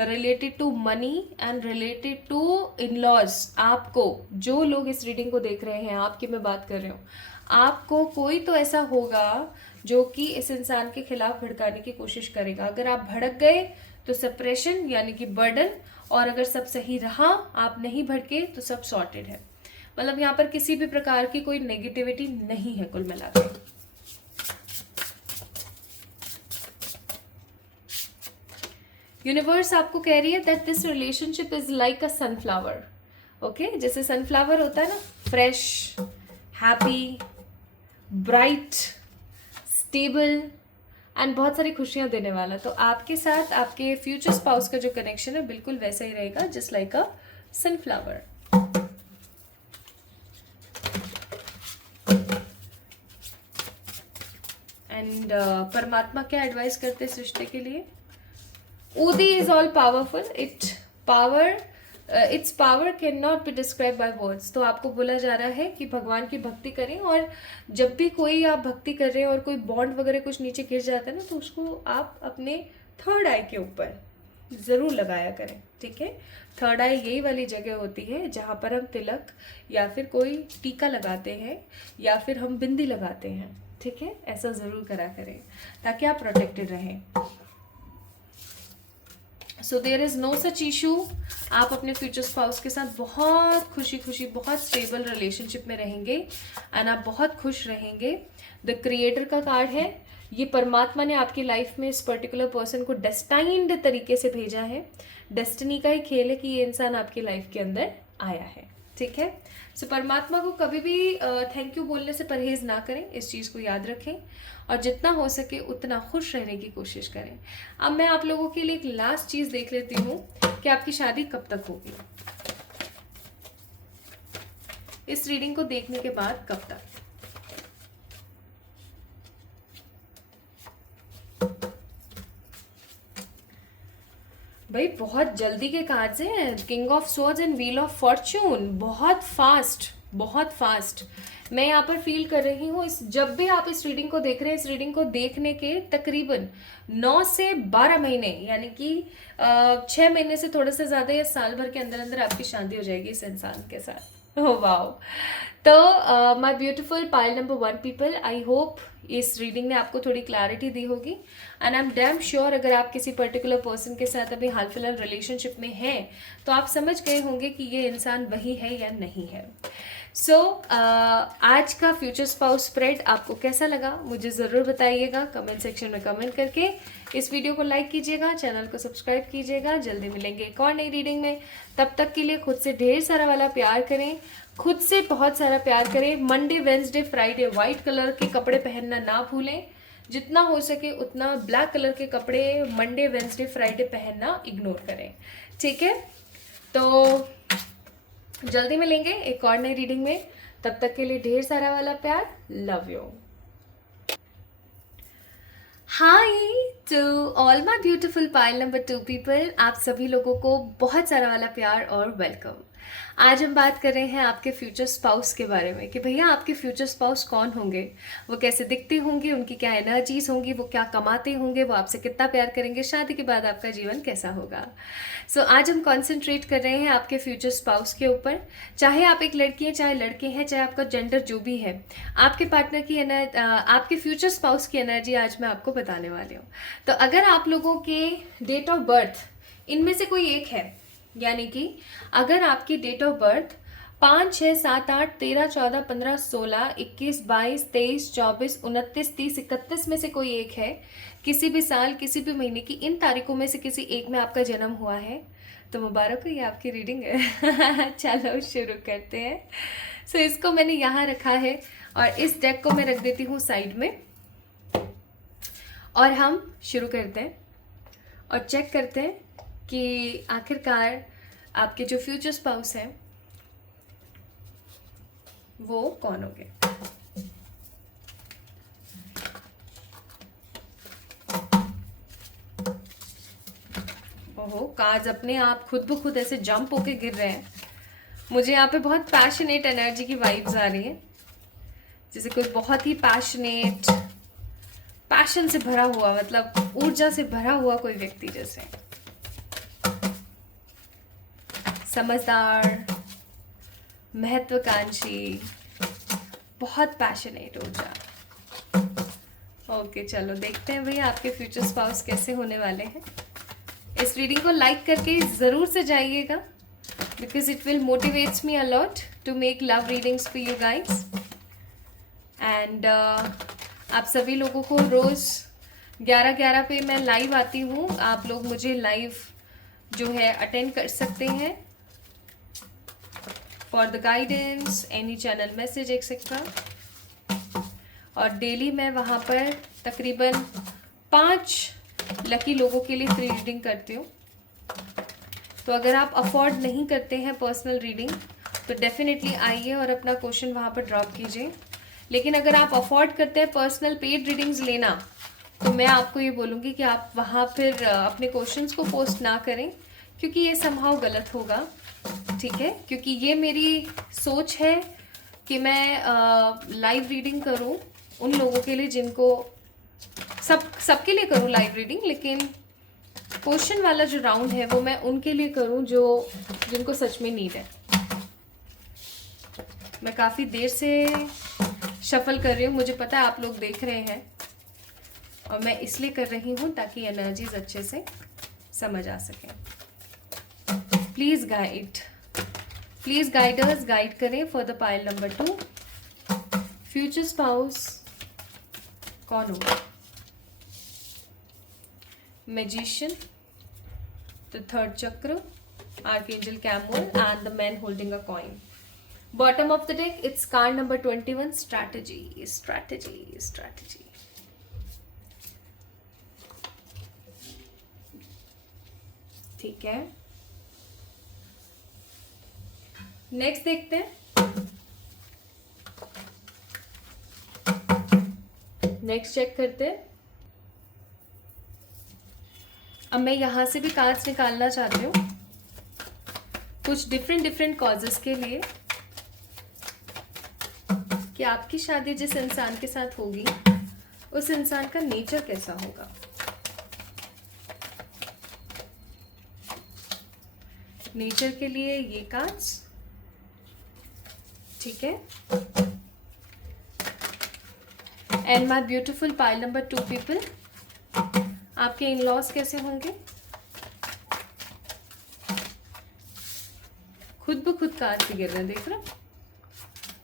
related to money and related to in laws. आपको, जो लोग इस रीडिंग को देख रहे हैं, आपकी मैं बात कर रही हूँ, आपको कोई तो ऐसा होगा जो कि इस इंसान के खिलाफ भड़काने की कोशिश करेगा। अगर आप भड़क गए तो सेपरेशन यानी कि बर्डन, और अगर सब सही रहा, आप नहीं भड़के, तो सब सॉर्टेड है। मतलब यहाँ पर किसी भी प्रकार की कोई नेगेटिविटी नहीं है कुल मिलाकर। यूनिवर्स आपको कह रही है that this relationship is like a sunflower. Okay, जैसे सनफ्लावर होता है ना, fresh, happy, bright, stable and बहुत सारी खुशियां देने वाला. तो आपके साथ आपके फ्यूचर स्पाउस का जो कनेक्शन है बिल्कुल वैसा ही रहेगा, just like a sunflower. And परमात्मा क्या एडवाइस करते हैं इस रिश्ते के लिए? ऊदी is all powerful. Its power can not be describe by words. तो आपको बोला जा रहा है कि भगवान की भक्ति करें, और जब भी कोई आप भक्ति कर रहे हैं और कोई बॉन्ड वगैरह कुछ नीचे गिर जाता है ना, तो उसको आप अपने थर्ड आई के ऊपर ज़रूर लगाया करें. ठीक है, थर्ड आई यही वाली जगह होती है जहाँ पर हम तिलक या फिर कोई टीका लगाते हैं या फिर हम बिंदी लगाते हैं. ठीक है, ऐसा ज़रूर करा करें ताकि आप प्रोटेक्टेड रहें. So there is no such issue. आप अपने फ्यूचर स्पाउस के साथ बहुत खुशी बहुत स्टेबल रिलेशनशिप में रहेंगे एंड आप बहुत खुश रहेंगे. द क्रिएटर का कार्ड है. ये परमात्मा ने आपकी लाइफ में इस पर्टिकुलर पर्सन को डेस्टाइंड तरीके से भेजा है. डेस्टिनी का ही खेल है कि ये इंसान आपकी लाइफ के अंदर आया है. ठीक है, सो परमात्मा को कभी भी थैंक यू बोलने से परहेज ना करें, इस चीज़ को याद रखें, और जितना हो सके उतना खुश रहने की कोशिश करें. अब मैं आप लोगों के लिए एक लास्ट चीज़ देख लेती हूँ कि आपकी शादी कब तक होगी. इस रीडिंग को देखने के बाद कब तक? भाई बहुत जल्दी के कार्ड्स हैं. King of swords and wheel of Fortune. बहुत फास्ट मैं यहाँ पर फील कर रही हूँ. इस जब भी आप इस रीडिंग को देख रहे हैं, इस रीडिंग को देखने के तकरीबन 9 से 12 महीने, यानी कि 6 महीने से थोड़ा सा ज़्यादा या साल भर के अंदर अंदर आपकी शादी हो जाएगी इस इंसान के साथ. Oh wow. तो my beautiful pile number 1 people, I hope इस रीडिंग ने आपको थोड़ी क्लैरिटी दी होगी. And I am damn sure अगर आप किसी पर्टिकुलर पर्सन के साथ अभी हाल फिलहाल रिलेशनशिप में हैं तो आप समझ गए होंगे कि ये इंसान वही है या नहीं है. सो आज का फ्यूचर स्पाउस स्प्रेड आपको कैसा लगा मुझे ज़रूर बताइएगा कमेंट सेक्शन में कमेंट करके. इस वीडियो को लाइक कीजिएगा, चैनल को सब्सक्राइब कीजिएगा. जल्दी मिलेंगे एक और नई रीडिंग में. तब तक के लिए खुद से ढेर सारा वाला प्यार करें, खुद से बहुत सारा प्यार करें. Monday, Wednesday, Friday white colour के कपड़े पहनना ना भूलें. जितना हो सके उतना ब्लैक कलर के कपड़े मंडे, वेंसडे, फ्राइडे पहनना इग्नोर करें. ठीक है, तो जल्दी मिलेंगे एक और नई रीडिंग में. तब तक के लिए ढेर सारा वाला प्यार. Love you. Hi to all my beautiful pile number 2 people. आप सभी लोगों को बहुत सारा वाला प्यार और वेलकम. आज हम बात कर रहे हैं आपके फ्यूचर स्पाउस के बारे में कि भैया आपके फ्यूचर स्पाउस कौन होंगे, वो कैसे दिखते होंगे, उनकी क्या एनर्जीज होंगी, वो क्या कमाते होंगे, वो आपसे कितना प्यार करेंगे, शादी के बाद आपका जीवन कैसा होगा. सो आज हम कॉन्सेंट्रेट कर रहे हैं आपके फ्यूचर स्पाउस के ऊपर. चाहे आप एक लड़की हैं, चाहे लड़के हैं, चाहे आपका जेंडर जो भी है, आपके पार्टनर की आपके फ्यूचर स्पाउस की एनर्जी आज मैं आपको बताने वाली हूँ. तो अगर आप लोगों के डेट ऑफ बर्थ इनमें से कोई एक है, यानी कि अगर आपकी डेट ऑफ बर्थ 5, 6, 7, 8, 13, 14, 15, 16, 21, 22, 23, 24, 29, 30, 31 में से कोई एक है, किसी भी साल किसी भी महीने की इन तारीखों में से किसी एक में आपका जन्म हुआ है, तो मुबारक हो, ये आपकी रीडिंग है. चलो शुरू करते हैं. सो इसको मैंने यहाँ रखा है और इस डेक को मैं रख देती हूँ साइड में, और हम शुरू करते हैं और चेक करते हैं कि आखिरकार आपके जो फ्यूचर स्पाउस हैं वो कौन होंगे. ओहो, कार्ड्स अपने आप खुद ब खुद ऐसे जंप होके गिर रहे हैं. मुझे यहाँ पे बहुत पैशनेट एनर्जी की वाइब्स आ रही है, जैसे कोई बहुत ही पैशनेट, पैशन से भरा हुआ, मतलब ऊर्जा से भरा हुआ कोई व्यक्ति, जैसे समझदार, महत्वाकांक्षी, बहुत पैशनेट ऊर्जा. ओके, चलो देखते हैं भैया आपके फ्यूचर स्पाउस कैसे होने वाले हैं. इस रीडिंग को लाइक करके ज़रूर से जाइएगा, because it will motivates me a lot to make love readings for you guys. And आप सभी लोगों को रोज़ 11:11 पे मैं लाइव आती हूँ, आप लोग मुझे लाइव जो है अटेंड कर सकते हैं for the guidance, any channel message etcetera. और डेली मैं वहाँ पर तकरीबन 5 लकी लोगों के लिए फ्री रीडिंग करती हूँ। तो अगर आप अफोर्ड नहीं करते हैं पर्सनल रीडिंग तो डेफिनेटली आइए और अपना क्वेश्चन वहाँ पर ड्रॉप कीजिए। लेकिन अगर आप अफोर्ड करते हैं पर्सनल पेड रीडिंग्स लेना तो मैं आपको ये बोलूँगी कि आप वहाँ फिर अपने क्वेश्चंस को पोस्ट ना करें, क्योंकि ये समहाउ गलत होगा, ठीक है। क्योंकि ये मेरी सोच है कि मैं लाइव रीडिंग करूँ उन लोगों के लिए जिनको सबके लिए करूँ लाइव रीडिंग, लेकिन क्वेश्चन वाला जो राउंड है वो मैं उनके लिए करूँ जिनको सच में नीड है। मैं काफ़ी देर से शफल कर रही हूँ, मुझे पता है आप लोग देख रहे हैं, और मैं इसलिए कर रही हूँ ताकि एनर्जीज अच्छे से समझ आ सके। प्लीज़ गाइड अस, गाइड करें for the pile number 2। Future spouse कौन होगा? Magician, the third chakra, archangel Chamuel and the man holding a coin. Bottom of the deck, it's card number 21, strategy. ठीक है, नेक्स्ट देखते हैं। नेक्स्ट चेक करते हैं। अब मैं यहां से भी कार्ड्स निकालना चाहती हूँ कुछ डिफरेंट कॉजेस के लिए, कि आपकी शादी जिस इंसान के साथ होगी उस इंसान का नेचर कैसा होगा। नेचर के लिए ये कार्ड्स, ठीक है। And my beautiful pile number 2 people, आपके इन लॉज कैसे होंगे? खुद ब खुद कार्ड गिर रहे हैं, देख रहे हो?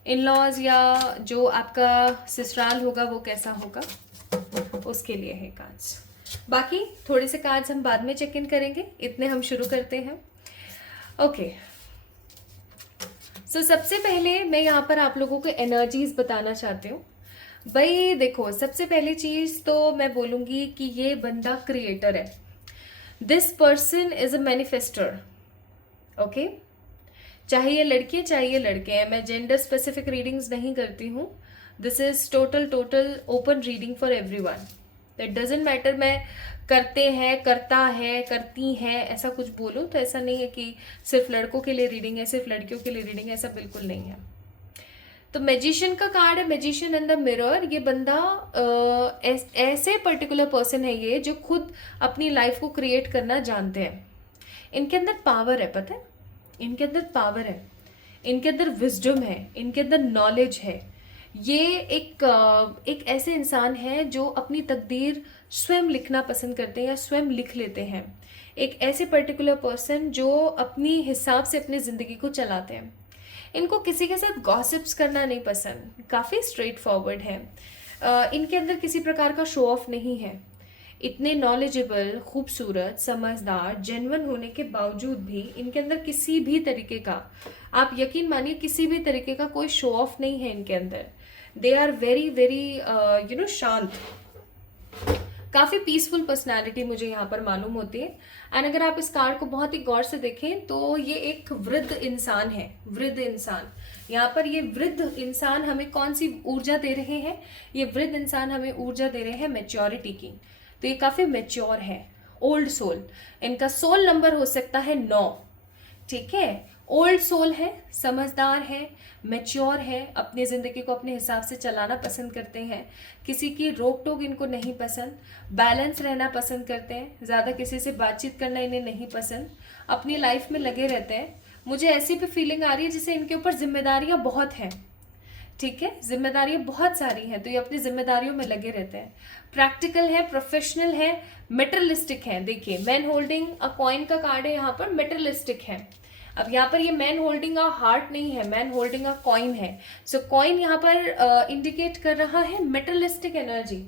इन लॉज या जो आपका ससुराल होगा वो कैसा होगा, उसके लिए है कार्ड्स। बाकी थोड़े से कार्ड्स हम बाद में चेक इन करेंगे, इतने हम शुरू करते हैं। ओके, सो सबसे पहले मैं यहाँ पर आप लोगों को एनर्जीज बताना चाहती हूँ। भाई देखो, सबसे पहली चीज तो मैं बोलूँगी कि ये बंदा क्रिएटर है। This person is a manifester, okay. चाहे ये लड़के चाहे ये लड़के हैं, मैं जेंडर स्पेसिफिक रीडिंग्स नहीं करती हूँ। This is total open reading for everyone. It doesn't matter मैं करते हैं, करता है, करती हैं, ऐसा कुछ बोलूँ तो ऐसा नहीं है कि सिर्फ लड़कों के लिए रीडिंग है, सिर्फ लड़कियों के लिए रीडिंग है, ऐसा बिल्कुल नहीं है। तो मैजिशियन का कार्ड है, मैजिशियन इन द मिरर। ये बंदा ऐसे पर्टिकुलर पर्सन है ये जो खुद अपनी लाइफ को क्रिएट करना जानते हैं। इनके अंदर पावर है, पता है, इनके अंदर पावर है, इनके अंदर विजडम है, इनके अंदर नॉलेज है। ये एक ऐसे इंसान है जो अपनी तकदीर स्वयं लिखना पसंद करते हैं या स्वयं लिख लेते हैं। एक ऐसे पर्टिकुलर पर्सन जो अपनी हिसाब से अपनी ज़िंदगी को चलाते हैं। इनको किसी के साथ गॉसिप्स करना नहीं पसंद, काफ़ी स्ट्रेट फॉरवर्ड है। इनके अंदर किसी प्रकार का शो ऑफ नहीं है। इतने नॉलेजेबल, खूबसूरत, समझदार, जेन्युइन होने के बावजूद भी इनके अंदर किसी भी तरीके का, आप यकीन मानिए, किसी भी तरीके का कोई शो ऑफ नहीं है इनके अंदर। दे आर वेरी शांत, काफ़ी पीसफुल पर्सनालिटी मुझे यहाँ पर मालूम होती है। एंड अगर आप इस कार्ड को बहुत ही गौर से देखें तो ये एक वृद्ध इंसान है, वृद्ध इंसान। यहाँ पर ये वृद्ध इंसान हमें कौन सी ऊर्जा दे रहे हैं? ये वृद्ध इंसान हमें ऊर्जा दे रहे हैं मैच्योरिटी की। तो ये काफ़ी मैच्योर है, ओल्ड सोल। इनका सोल नंबर हो सकता है 9, ठीक है। ओल्ड सोल है, समझदार है, मैच्योर है, अपनी ज़िंदगी को अपने हिसाब से चलाना पसंद करते हैं, किसी की रोक टोक इनको नहीं पसंद, बैलेंस रहना पसंद करते हैं, ज़्यादा किसी से बातचीत करना इन्हें नहीं पसंद, अपनी लाइफ में लगे रहते हैं। मुझे ऐसी भी फीलिंग आ रही है जैसे इनके ऊपर जिम्मेदारियाँ बहुत हैं, ठीक है, जिम्मेदारियाँ बहुत सारी हैं, तो ये अपनी जिम्मेदारियों में लगे रहते हैं। प्रैक्टिकल है, प्रोफेशनल है, मेटेरियलिस्टिक है। देखिए, मैन होल्डिंग अ कॉइन का कार्ड है, यहाँ पर मेटेरियलिस्टिक है। अब यहाँ पर ये मैन होल्डिंग अ हार्ट नहीं है, मैन होल्डिंग अ कॉइन है। सो कॉइन यहाँ पर इंडिकेट कर रहा है मेटेरियलिस्टिक एनर्जी।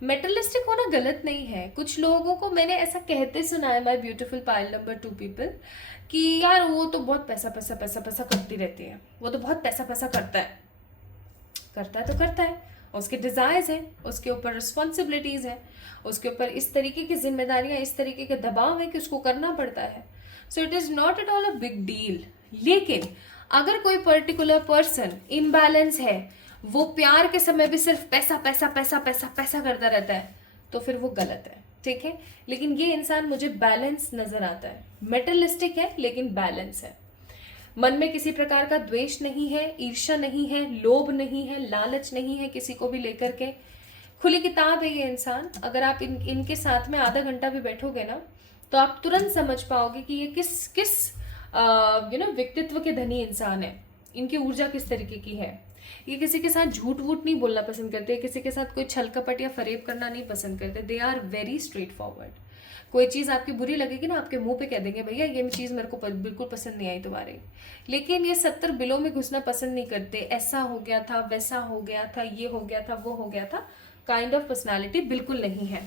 मेटलिस्टिक होना गलत नहीं है। कुछ लोगों को मैंने ऐसा कहते सुना है, my beautiful pile number 2 people, कि यार वो तो बहुत पैसा पैसा पैसा पैसा करती रहती है, वो तो बहुत पैसा पैसा करता है। करता है तो करता है, उसके डिज़ायर्स हैं, उसके ऊपर रिस्पॉन्सिबिलिटीज़ हैं, उसके ऊपर इस तरीके की जिम्मेदारियां, इस तरीके के दबाव है कि उसको करना पड़ता है। So it is not at all a big deal. लेकिन अगर कोई पर्टिकुलर पर्सन इम्बैलेंस है, वो प्यार के समय भी सिर्फ पैसा पैसा पैसा पैसा पैसा करता रहता है, तो फिर वो गलत है, ठीक है। लेकिन ये इंसान मुझे बैलेंस नजर आता है, मेटलिस्टिक है लेकिन बैलेंस है। मन में किसी प्रकार का द्वेष नहीं है, ईर्ष्या नहीं है, लोभ नहीं है, लालच नहीं है किसी को भी लेकर के। खुली किताब है ये इंसान। अगर आप इनके साथ में आधा घंटा भी बैठोगे ना, तो आप तुरंत समझ पाओगे कि ये किस किस व्यक्तित्व के धनी इंसान है, इनकी ऊर्जा किस तरीके की है। ये किसी के साथ झूठ वूठ नहीं बोलना पसंद करते, किसी के साथ कोई छल कपट या फरेब करना नहीं पसंद करते। They are very straight forward. कोई चीज़ आपकी बुरी लगेगी ना, आपके मुंह पे कह देंगे भैया ये चीज़ मेरे को बिल्कुल पसंद नहीं आई तुम्हारे। लेकिन ये 70 बिलों में घुसना पसंद नहीं करते। ऐसा हो गया था, वैसा हो गया था, ये हो गया था, वो हो गया था, काइंड ऑफ पर्सनैलिटी बिल्कुल नहीं है।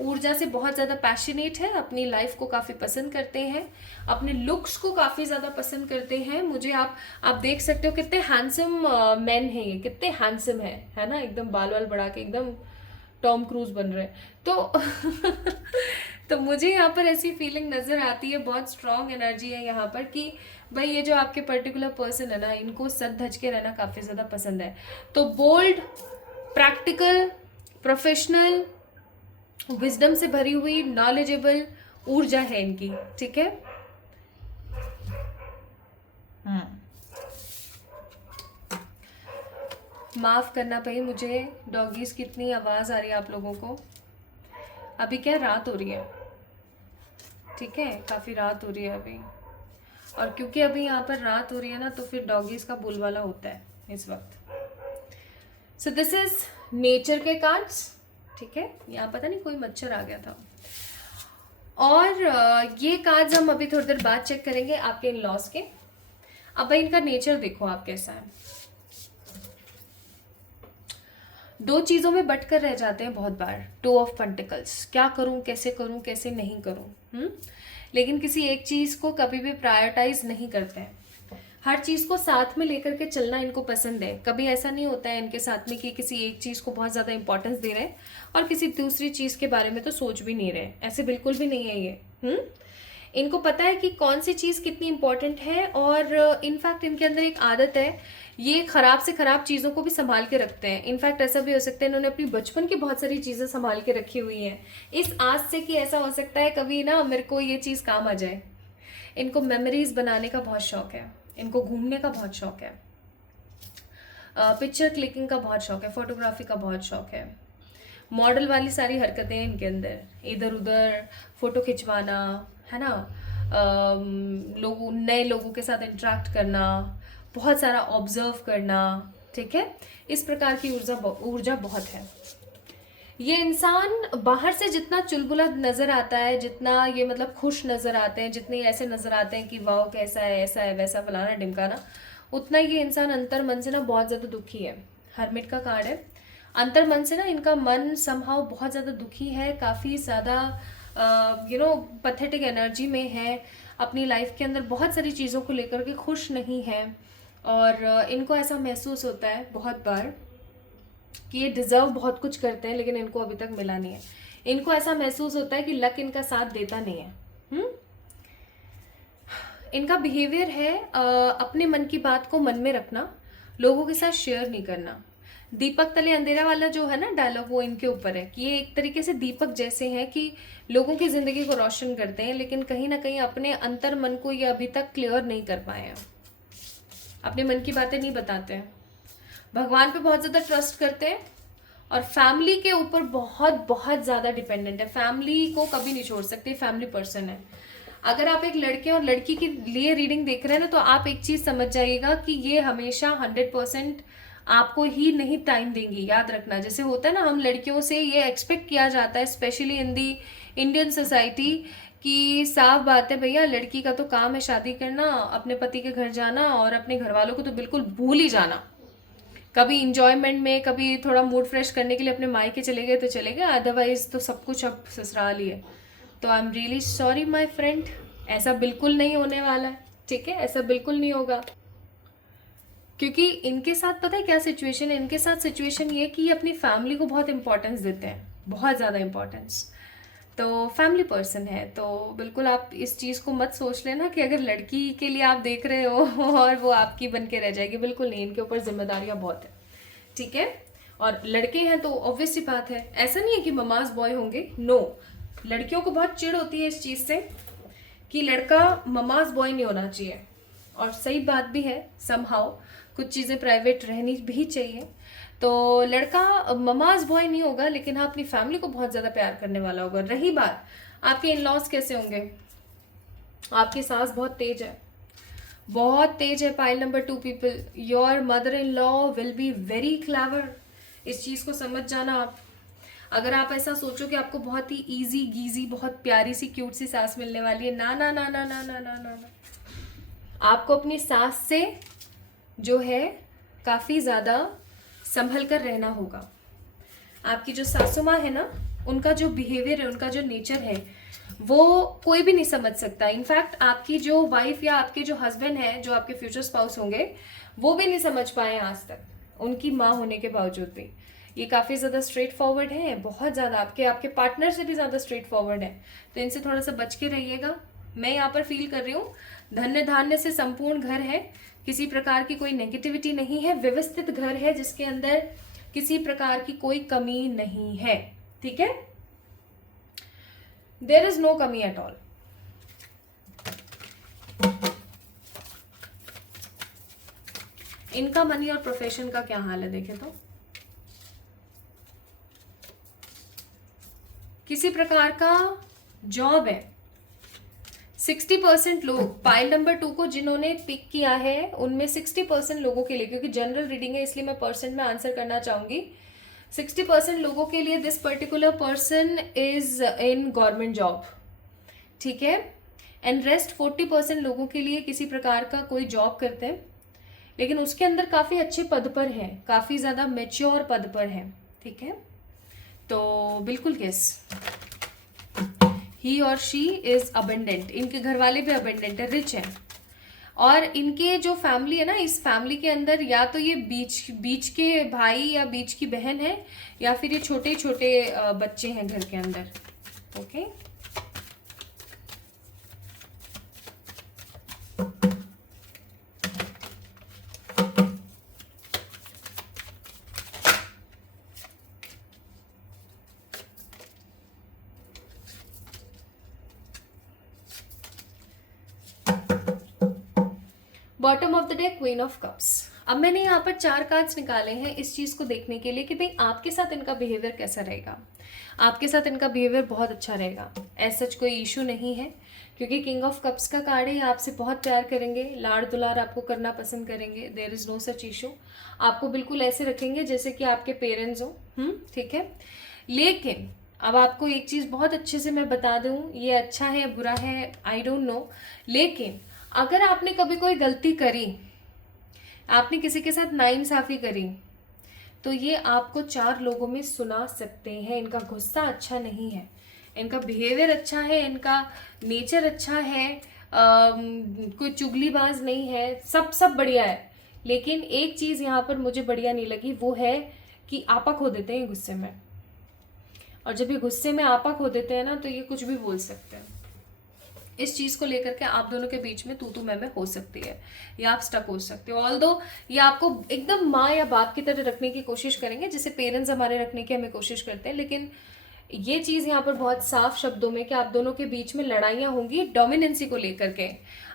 ऊर्जा से बहुत ज़्यादा पैशनेट है, अपनी लाइफ को काफ़ी पसंद करते हैं, अपने लुक्स को काफ़ी ज़्यादा पसंद करते हैं। मुझे आप देख सकते हो कितने हैंडसम मैन हैं ये, कितने हैंडसम है ना, एकदम बाल वाल बढ़ा के एकदम टॉम क्रूज बन रहे हैं। तो तो मुझे यहाँ पर ऐसी फीलिंग नज़र आती है, बहुत स्ट्रॉन्ग एनर्जी है यहाँ पर कि भाई ये जो आपके पर्टिकुलर पर्सन है ना, इनको सज धज के रहना काफ़ी ज़्यादा पसंद है। तो बोल्ड, प्रैक्टिकल, प्रोफेशनल, विजडम से भरी हुई नॉलेजेबल ऊर्जा है इनकी, ठीक है। माफ करना भाई, मुझे डॉगीज की इतनी आवाज आ रही है आप लोगों को। अभी क्या रात हो रही है, ठीक है, काफी रात हो रही है अभी, और क्योंकि अभी यहाँ पर रात हो रही है ना, तो फिर डॉगीज का बोलबाला होता है इस वक्त। सो दिस इज नेचर के कार्ड्स, ठीक है। यहाँ पता नहीं कोई मच्छर आ गया था। और ये कार्ड्स हम अभी थोड़ी देर बाद चेक करेंगे आपके इन लॉस के। अब भाई इनका नेचर देखो आप कैसा है। दो चीजों में बट कर रह जाते हैं बहुत बार, 2 ऑफ पेंटिकल्स, क्या करूं कैसे नहीं करूं। लेकिन किसी एक चीज को कभी भी प्रायोरिटाइज नहीं करते हैं। हर चीज को साथ में लेकर के चलना इनको पसंद है। कभी ऐसा नहीं होता है इनके साथ में कि किसी एक चीज को बहुत ज्यादा इंपॉर्टेंस दे रहे हैं और किसी दूसरी चीज के बारे में तो सोच भी नहीं रहे, ऐसे बिल्कुल भी नहीं है ये। इनको पता है कि कौन सी चीज कितनी इंपॉर्टेंट है, और इनफैक्ट इनके अंदर एक आदत है, ये खराब से खराब चीज़ों को भी संभाल के रखते हैं। इनफैक्ट ऐसा भी हो सकता है इन्होंने अपनी बचपन की बहुत सारी चीज़ें संभाल के रखी हुई हैं, इस आस से कि ऐसा हो सकता है कभी ना मेरे को ये चीज़ काम आ जाए। इनको मेमोरीज बनाने का बहुत शौक है, इनको घूमने का बहुत शौक है, पिक्चर क्लिकिंग का बहुत शौक है, फोटोग्राफी का बहुत शौक है, मॉडल वाली सारी हरकतें हैं इनके अंदर, इधर उधर फोटो खिंचवाना, है ना, नए लोगों के साथ इंटरेक्ट करना, बहुत सारा ऑब्जर्व करना, ठीक है। इस प्रकार की ऊर्जा बहुत है। ये इंसान बाहर से जितना चुलबुला नजर आता है, जितना ये मतलब खुश नजर आते हैं, जितने ऐसे नजर आते हैं कि वाह कैसा है, ऐसा है, वैसा फलाना ढिमकाना, उतना ये इंसान अंतर मन से ना बहुत ज्यादा दुखी है। हरमिट का कार्ड है। अंतर मन से ना इनका मन समहाउ बहुत ज्यादा दुखी है, काफी ज्यादा पैथेटिक एनर्जी में है, अपनी लाइफ के अंदर बहुत सारी चीज़ों को लेकर के खुश नहीं है, और इनको ऐसा महसूस होता है बहुत बार कि ये डिज़र्व बहुत कुछ करते हैं लेकिन इनको अभी तक मिला नहीं है। इनको ऐसा महसूस होता है कि लक इनका साथ देता नहीं है। इनका बिहेवियर है अपने मन की बात को मन में रखना, लोगों के साथ शेयर नहीं करना। दीपक तले अंधेरा वाला जो है ना डायलॉग, वो इनके ऊपर है कि ये एक तरीके से दीपक जैसे हैं कि लोगों की जिंदगी को रोशन करते हैं, लेकिन कहीं ना कहीं अपने अंतर मन को ये अभी तक क्लियर नहीं कर पाए हैं, अपने मन की बातें नहीं बताते हैं। भगवान पे बहुत ज़्यादा ट्रस्ट करते हैं और फैमिली के ऊपर बहुत बहुत ज़्यादा डिपेंडेंट है। फैमिली को कभी नहीं छोड़ सकते, फैमिली पर्सन है। अगर आप एक लड़के और लड़की के लिए रीडिंग देख रहे हैं ना, तो आप एक चीज़ समझ जाइएगा कि ये हमेशा 100% आपको ही नहीं टाइम देंगी। याद रखना, जैसे होता है ना, हम लड़कियों से ये एक्सपेक्ट किया जाता है, specially in the Indian society, कि साफ बात है भैया, लड़की का तो काम है शादी करना, अपने पति के घर जाना और अपने घर वालों को तो बिल्कुल भूल ही जाना। कभी इंजॉयमेंट में, कभी थोड़ा मूड फ्रेश करने के लिए अपने मायके चले गए तो चले गए, अदरवाइज तो सब कुछ अब ससुराल ही है। तो I am really sorry my friend, ऐसा बिल्कुल नहीं होने वाला है, ठीक है, ऐसा बिल्कुल नहीं होगा। क्योंकि इनके साथ पता है क्या सिचुएशन है, इनके साथ सिचुएशन ये कि ये अपनी फैमिली को बहुत इंपॉर्टेंस देते हैं, बहुत ज़्यादा इंपॉर्टेंस। तो फैमिली पर्सन है, तो बिल्कुल आप इस चीज़ को मत सोच लेना कि अगर लड़की के लिए आप देख रहे हो और वो आपकी बन के रह जाएगी, बिल्कुल नहीं, इनके ऊपर जिम्मेदारियाँ बहुत है, ठीक है। और लड़के हैं तो ऑब्वियस सी बात है, ऐसा नहीं है कि ममाज बॉय होंगे, नो। लड़कियों को बहुत चिढ़ होती है इस चीज़ से कि लड़का ममाज बॉय नहीं होना चाहिए, और सही बात भी है समहाउ, कुछ चीज़ें प्राइवेट रहनी भी चाहिए। तो लड़का ममाज बॉय नहीं होगा, लेकिन हाँ अपनी फैमिली को बहुत ज़्यादा प्यार करने वाला होगा। रही बात आपके इन लॉज कैसे होंगे, आपकी सास बहुत तेज है, बहुत तेज है। Pile number 2 people, your mother in law will be very clever. इस चीज़ को समझ जाना आप। अगर आप ऐसा सोचो कि आपको बहुत ही इजी गीजी, बहुत प्यारी सी क्यूट सी सास मिलने वाली है, ना ना ना ना ना ना ना ना, आपको अपनी सास से जो है काफ़ी ज़्यादा संभल कर रहना होगा। आपकी जो सासू माँ है ना, उनका जो बिहेवियर है, उनका जो नेचर है, वो कोई भी नहीं समझ सकता। इनफैक्ट आपकी जो वाइफ या आपके जो हस्बैंड है, जो आपके फ्यूचर स्पाउस होंगे, वो भी नहीं समझ पाए आज तक, उनकी माँ होने के बावजूद भी। ये काफ़ी ज़्यादा स्ट्रेट फॉरवर्ड है, बहुत ज़्यादा, आपके पार्टनर से भी ज़्यादा स्ट्रेट फॉरवर्ड है। तो इनसे थोड़ा सा बच के रहिएगा। मैं यहाँ पर फील कर रही हूँ धन्य धान्य से संपूर्ण घर है, किसी प्रकार की कोई नेगेटिविटी नहीं है, व्यवस्थित घर है जिसके अंदर किसी प्रकार की कोई कमी नहीं है, ठीक है। देयर इज नो कमी एट ऑल। इनका मनी और प्रोफेशन का क्या हाल है देखें तो, किसी प्रकार का जॉब है। 60% लोग पाइल नंबर 2 को जिन्होंने पिक किया है, उनमें 60% लोगों के लिए, क्योंकि जनरल रीडिंग है इसलिए मैं परसेंट में आंसर करना चाहूंगी, 60% लोगों के लिए this particular person is in government job, ठीक है। एंड रेस्ट 40% लोगों के लिए किसी प्रकार का कोई जॉब करते हैं, लेकिन उसके अंदर काफ़ी अच्छे पद पर हैं, काफ़ी ज़्यादा मेच्योर पद पर हैं, ठीक है। तो बिल्कुल यस, ही और शी इज अबेंडेंट। इनके घर वाले भी अबेंडेंट है, रिच है। और इनके जो फैमिली है ना, इस फैमिली के अंदर या तो ये बीच के भाई या बीच की बहन है, या फिर ये छोटे छोटे बच्चे हैं घर के अंदर, okay. Bottom of the day queen of cups. अब मैंने यहाँ पर 4 कार्ड्स निकाले हैं इस चीज़ को देखने के लिए कि भाई आपके साथ इनका बिहेवियर कैसा रहेगा। आपके साथ इनका बिहेवियर बहुत अच्छा रहेगा, ऐसा सच कोई इशू नहीं है, क्योंकि किंग ऑफ कप्स का कार्ड है। आपसे बहुत प्यार करेंगे, लाड़ दुलार आपको करना पसंद करेंगे, there is no such issue. आपको बिल्कुल ऐसे रखेंगे जैसे कि आपके पेरेंट्स हो, ठीक है। लेकिन अब आपको एक चीज़ बहुत अच्छे से मैं बता दूँ, ये अच्छा है या बुरा है आई डोंट नो, लेकिन अगर आपने कभी कोई गलती करी, आपने किसी के साथ नाइंसाफ़ी करी, तो ये आपको 4 लोगों में सुना सकते हैं। इनका गुस्सा अच्छा नहीं है, इनका बिहेवियर अच्छा है, इनका नेचर अच्छा है, कोई चुगलीबाज नहीं है, सब बढ़िया है। लेकिन एक चीज़ यहाँ पर मुझे बढ़िया नहीं लगी, वो है कि आपा खो देते हैं गुस्से में। और जब ये गुस्से में आपा खो देते हैं ना, तो ये कुछ भी बोल सकते हैं। इस चीज़ को लेकर के आप दोनों के बीच में तू मैं हो सकती है, या आप स्टक हो सकते हो। ऑल्दो ये आपको एकदम माँ या बाप की तरह रखने की कोशिश करेंगे, जैसे पेरेंट्स हमारे रखने की हमें कोशिश करते हैं, लेकिन ये चीज़ यहाँ पर बहुत साफ शब्दों में कि आप दोनों के बीच में लड़ाइयाँ होंगी डोमिनेंसी को लेकर के।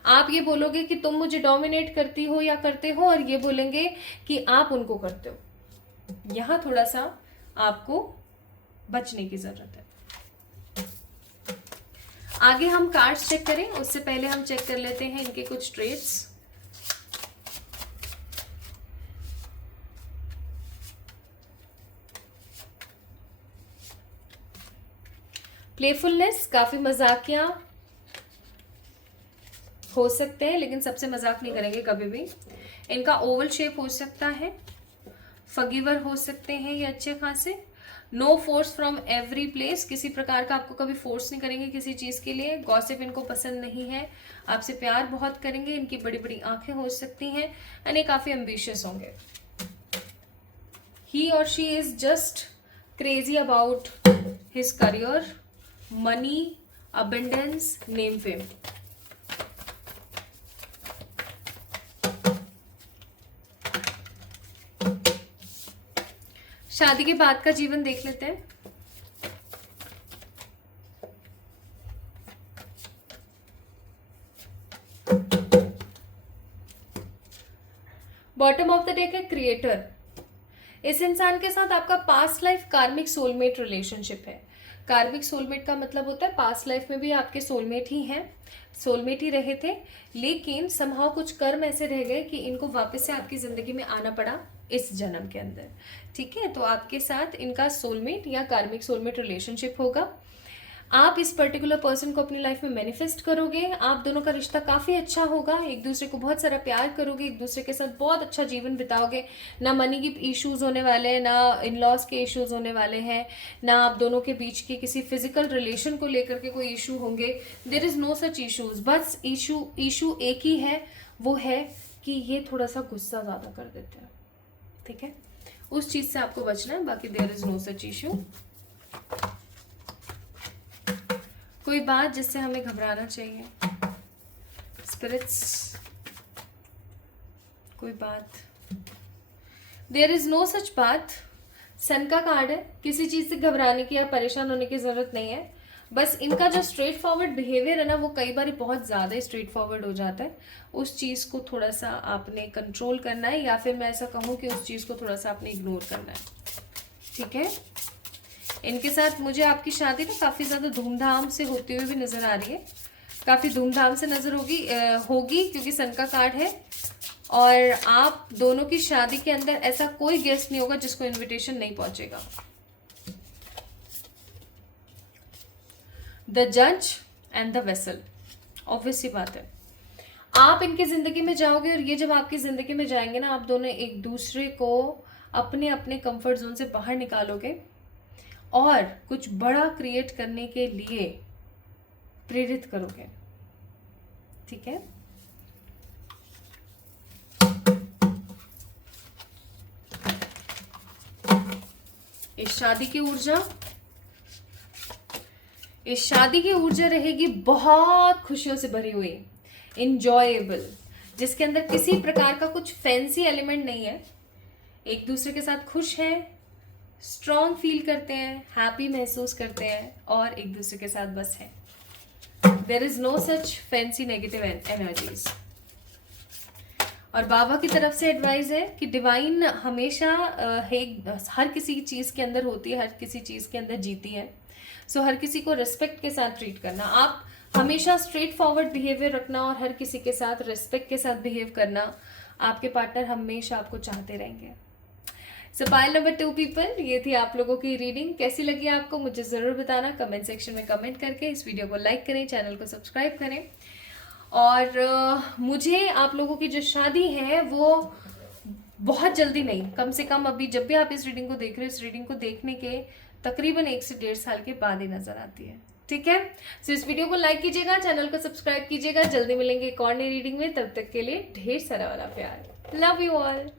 आप ये बोलोगे कि तुम मुझे डोमिनेट करती हो या करते हो, और ये बोलेंगे कि आप उनको करते हो। यहाँ थोड़ा सा आपको बचने की ज़रूरत है। आगे हम कार्ड्स चेक करें उससे पहले हम चेक कर लेते हैं इनके कुछ ट्रेट्स। प्लेफुलनेस, काफी मजाकिया हो सकते हैं, लेकिन सबसे मजाक नहीं करेंगे कभी भी। इनका ओवल शेप हो सकता है, फॉरगिवर हो सकते हैं ये अच्छे खासे। No force from every place, किसी प्रकार का आपको कभी फोर्स नहीं करेंगे किसी चीज़ के लिए। गॉसिप इनको पसंद नहीं है, आपसे प्यार बहुत करेंगे, इनकी बड़ी बड़ी आंखें हो सकती हैं एंड ये काफ़ी एम्बिशियस होंगे। ही और she is just crazy about his career, money, abundance, name, fame. शादी के बाद का जीवन देख लेते हैं। बॉटम ऑफ द डेक है क्रिएटर। इस इंसान के साथ आपका पास्ट लाइफ कार्मिक सोलमेट रिलेशनशिप है। कार्मिक सोलमेट का मतलब होता है पास्ट लाइफ में भी आपके सोलमेट ही हैं, सोलमेट ही रहे थे, लेकिन समहाउ कुछ कर्म ऐसे रह गए कि इनको वापस से आपकी जिंदगी में आना पड़ा इस जन्म के अंदर। ठीक है, तो आपके साथ इनका सोलमेट या कार्मिक सोलमेट रिलेशनशिप होगा। आप इस पर्टिकुलर पर्सन को अपनी लाइफ में मैनिफेस्ट करोगे। आप दोनों का रिश्ता काफ़ी अच्छा होगा, एक दूसरे को बहुत सारा प्यार करोगे, एक दूसरे के साथ बहुत अच्छा जीवन बिताओगे। ना मनी की इश्यूज होने वाले हैं, ना इन लॉज के इश्यूज होने वाले हैं, ना आप दोनों के बीच के किसी फिजिकल रिलेशन को लेकर के कोई इशू होंगे। There is no such issues. बस इशू एक ही है, वो है कि ये थोड़ा सा गुस्सा ज़्यादा कर देते हैं। ठीक है, उस चीज़ से आपको बचना है, बाकी there is no such issue. कोई बात जिससे हमें घबराना चाहिए स्पिरिट्स, कोई बात, देयर इज नो सच बात। सन का कार्ड है, किसी चीज से घबराने की या परेशान होने की जरूरत नहीं है। बस इनका जो स्ट्रेट फॉरवर्ड बिहेवियर है ना, वो कई बार बहुत ज्यादा स्ट्रेट फॉरवर्ड हो जाता है। उस चीज को थोड़ा सा आपने कंट्रोल करना है, या फिर मैं ऐसा कहूँ कि उस चीज को थोड़ा सा आपने इग्नोर करना है। ठीक है, इनके साथ मुझे आपकी शादी ना काफ़ी ज़्यादा धूमधाम से होती हुई भी नज़र आ रही है, काफ़ी धूमधाम से नज़र होगी क्योंकि सन का कार्ड है। और आप दोनों की शादी के अंदर ऐसा कोई गेस्ट नहीं होगा जिसको इनविटेशन नहीं पहुंचेगा। द जज एंड द वेसल, ऑब्वियस सी बात है। आप इनकी ज़िंदगी में जाओगे और ये जब आपकी ज़िंदगी में जाएंगे ना, आप दोनों एक दूसरे को अपने अपने कंफर्ट जोन से बाहर निकालोगे और कुछ बड़ा क्रिएट करने के लिए प्रेरित करोगे। ठीक है, इस शादी की ऊर्जा रहेगी बहुत खुशियों से भरी हुई, इंजॉयबल, जिसके अंदर किसी प्रकार का कुछ फैंसी एलिमेंट नहीं है। एक दूसरे के साथ खुश हैं, स्ट्रॉन्ग फील करते हैं, हैप्पी महसूस करते हैं और एक दूसरे के साथ बस है। There is no such fancy negative energies. और बाबा की तरफ से एडवाइस है कि डिवाइन हमेशा हर किसी चीज़ के अंदर होती है, हर किसी चीज़ के अंदर जीती है। सो हर किसी को रिस्पेक्ट के साथ ट्रीट करना, आप हमेशा स्ट्रेट फॉरवर्ड बिहेवियर रखना और हर किसी के साथ रिस्पेक्ट के साथ बिहेव करना। आपके पार्टनर हमेशा आपको चाहते रहेंगे। सो पाइल नंबर 2 पीपल, ये थी आप लोगों की रीडिंग। कैसी लगी आपको मुझे ज़रूर बताना कमेंट सेक्शन में कमेंट करके। इस वीडियो को लाइक करें, चैनल को सब्सक्राइब करें। और मुझे आप लोगों की जो शादी है वो बहुत जल्दी नहीं, कम से कम अभी जब भी आप इस रीडिंग को देख रहे हो, इस रीडिंग को देखने के तकरीबन 1 से 1.5 साल के बाद ही नजर आती है। ठीक है, सो इस वीडियो को लाइक कीजिएगा, चैनल को सब्सक्राइब कीजिएगा। जल्दी मिलेंगे एक और नई रीडिंग में, तब तक के लिए ढेर सारा वाला प्यार। Love you all.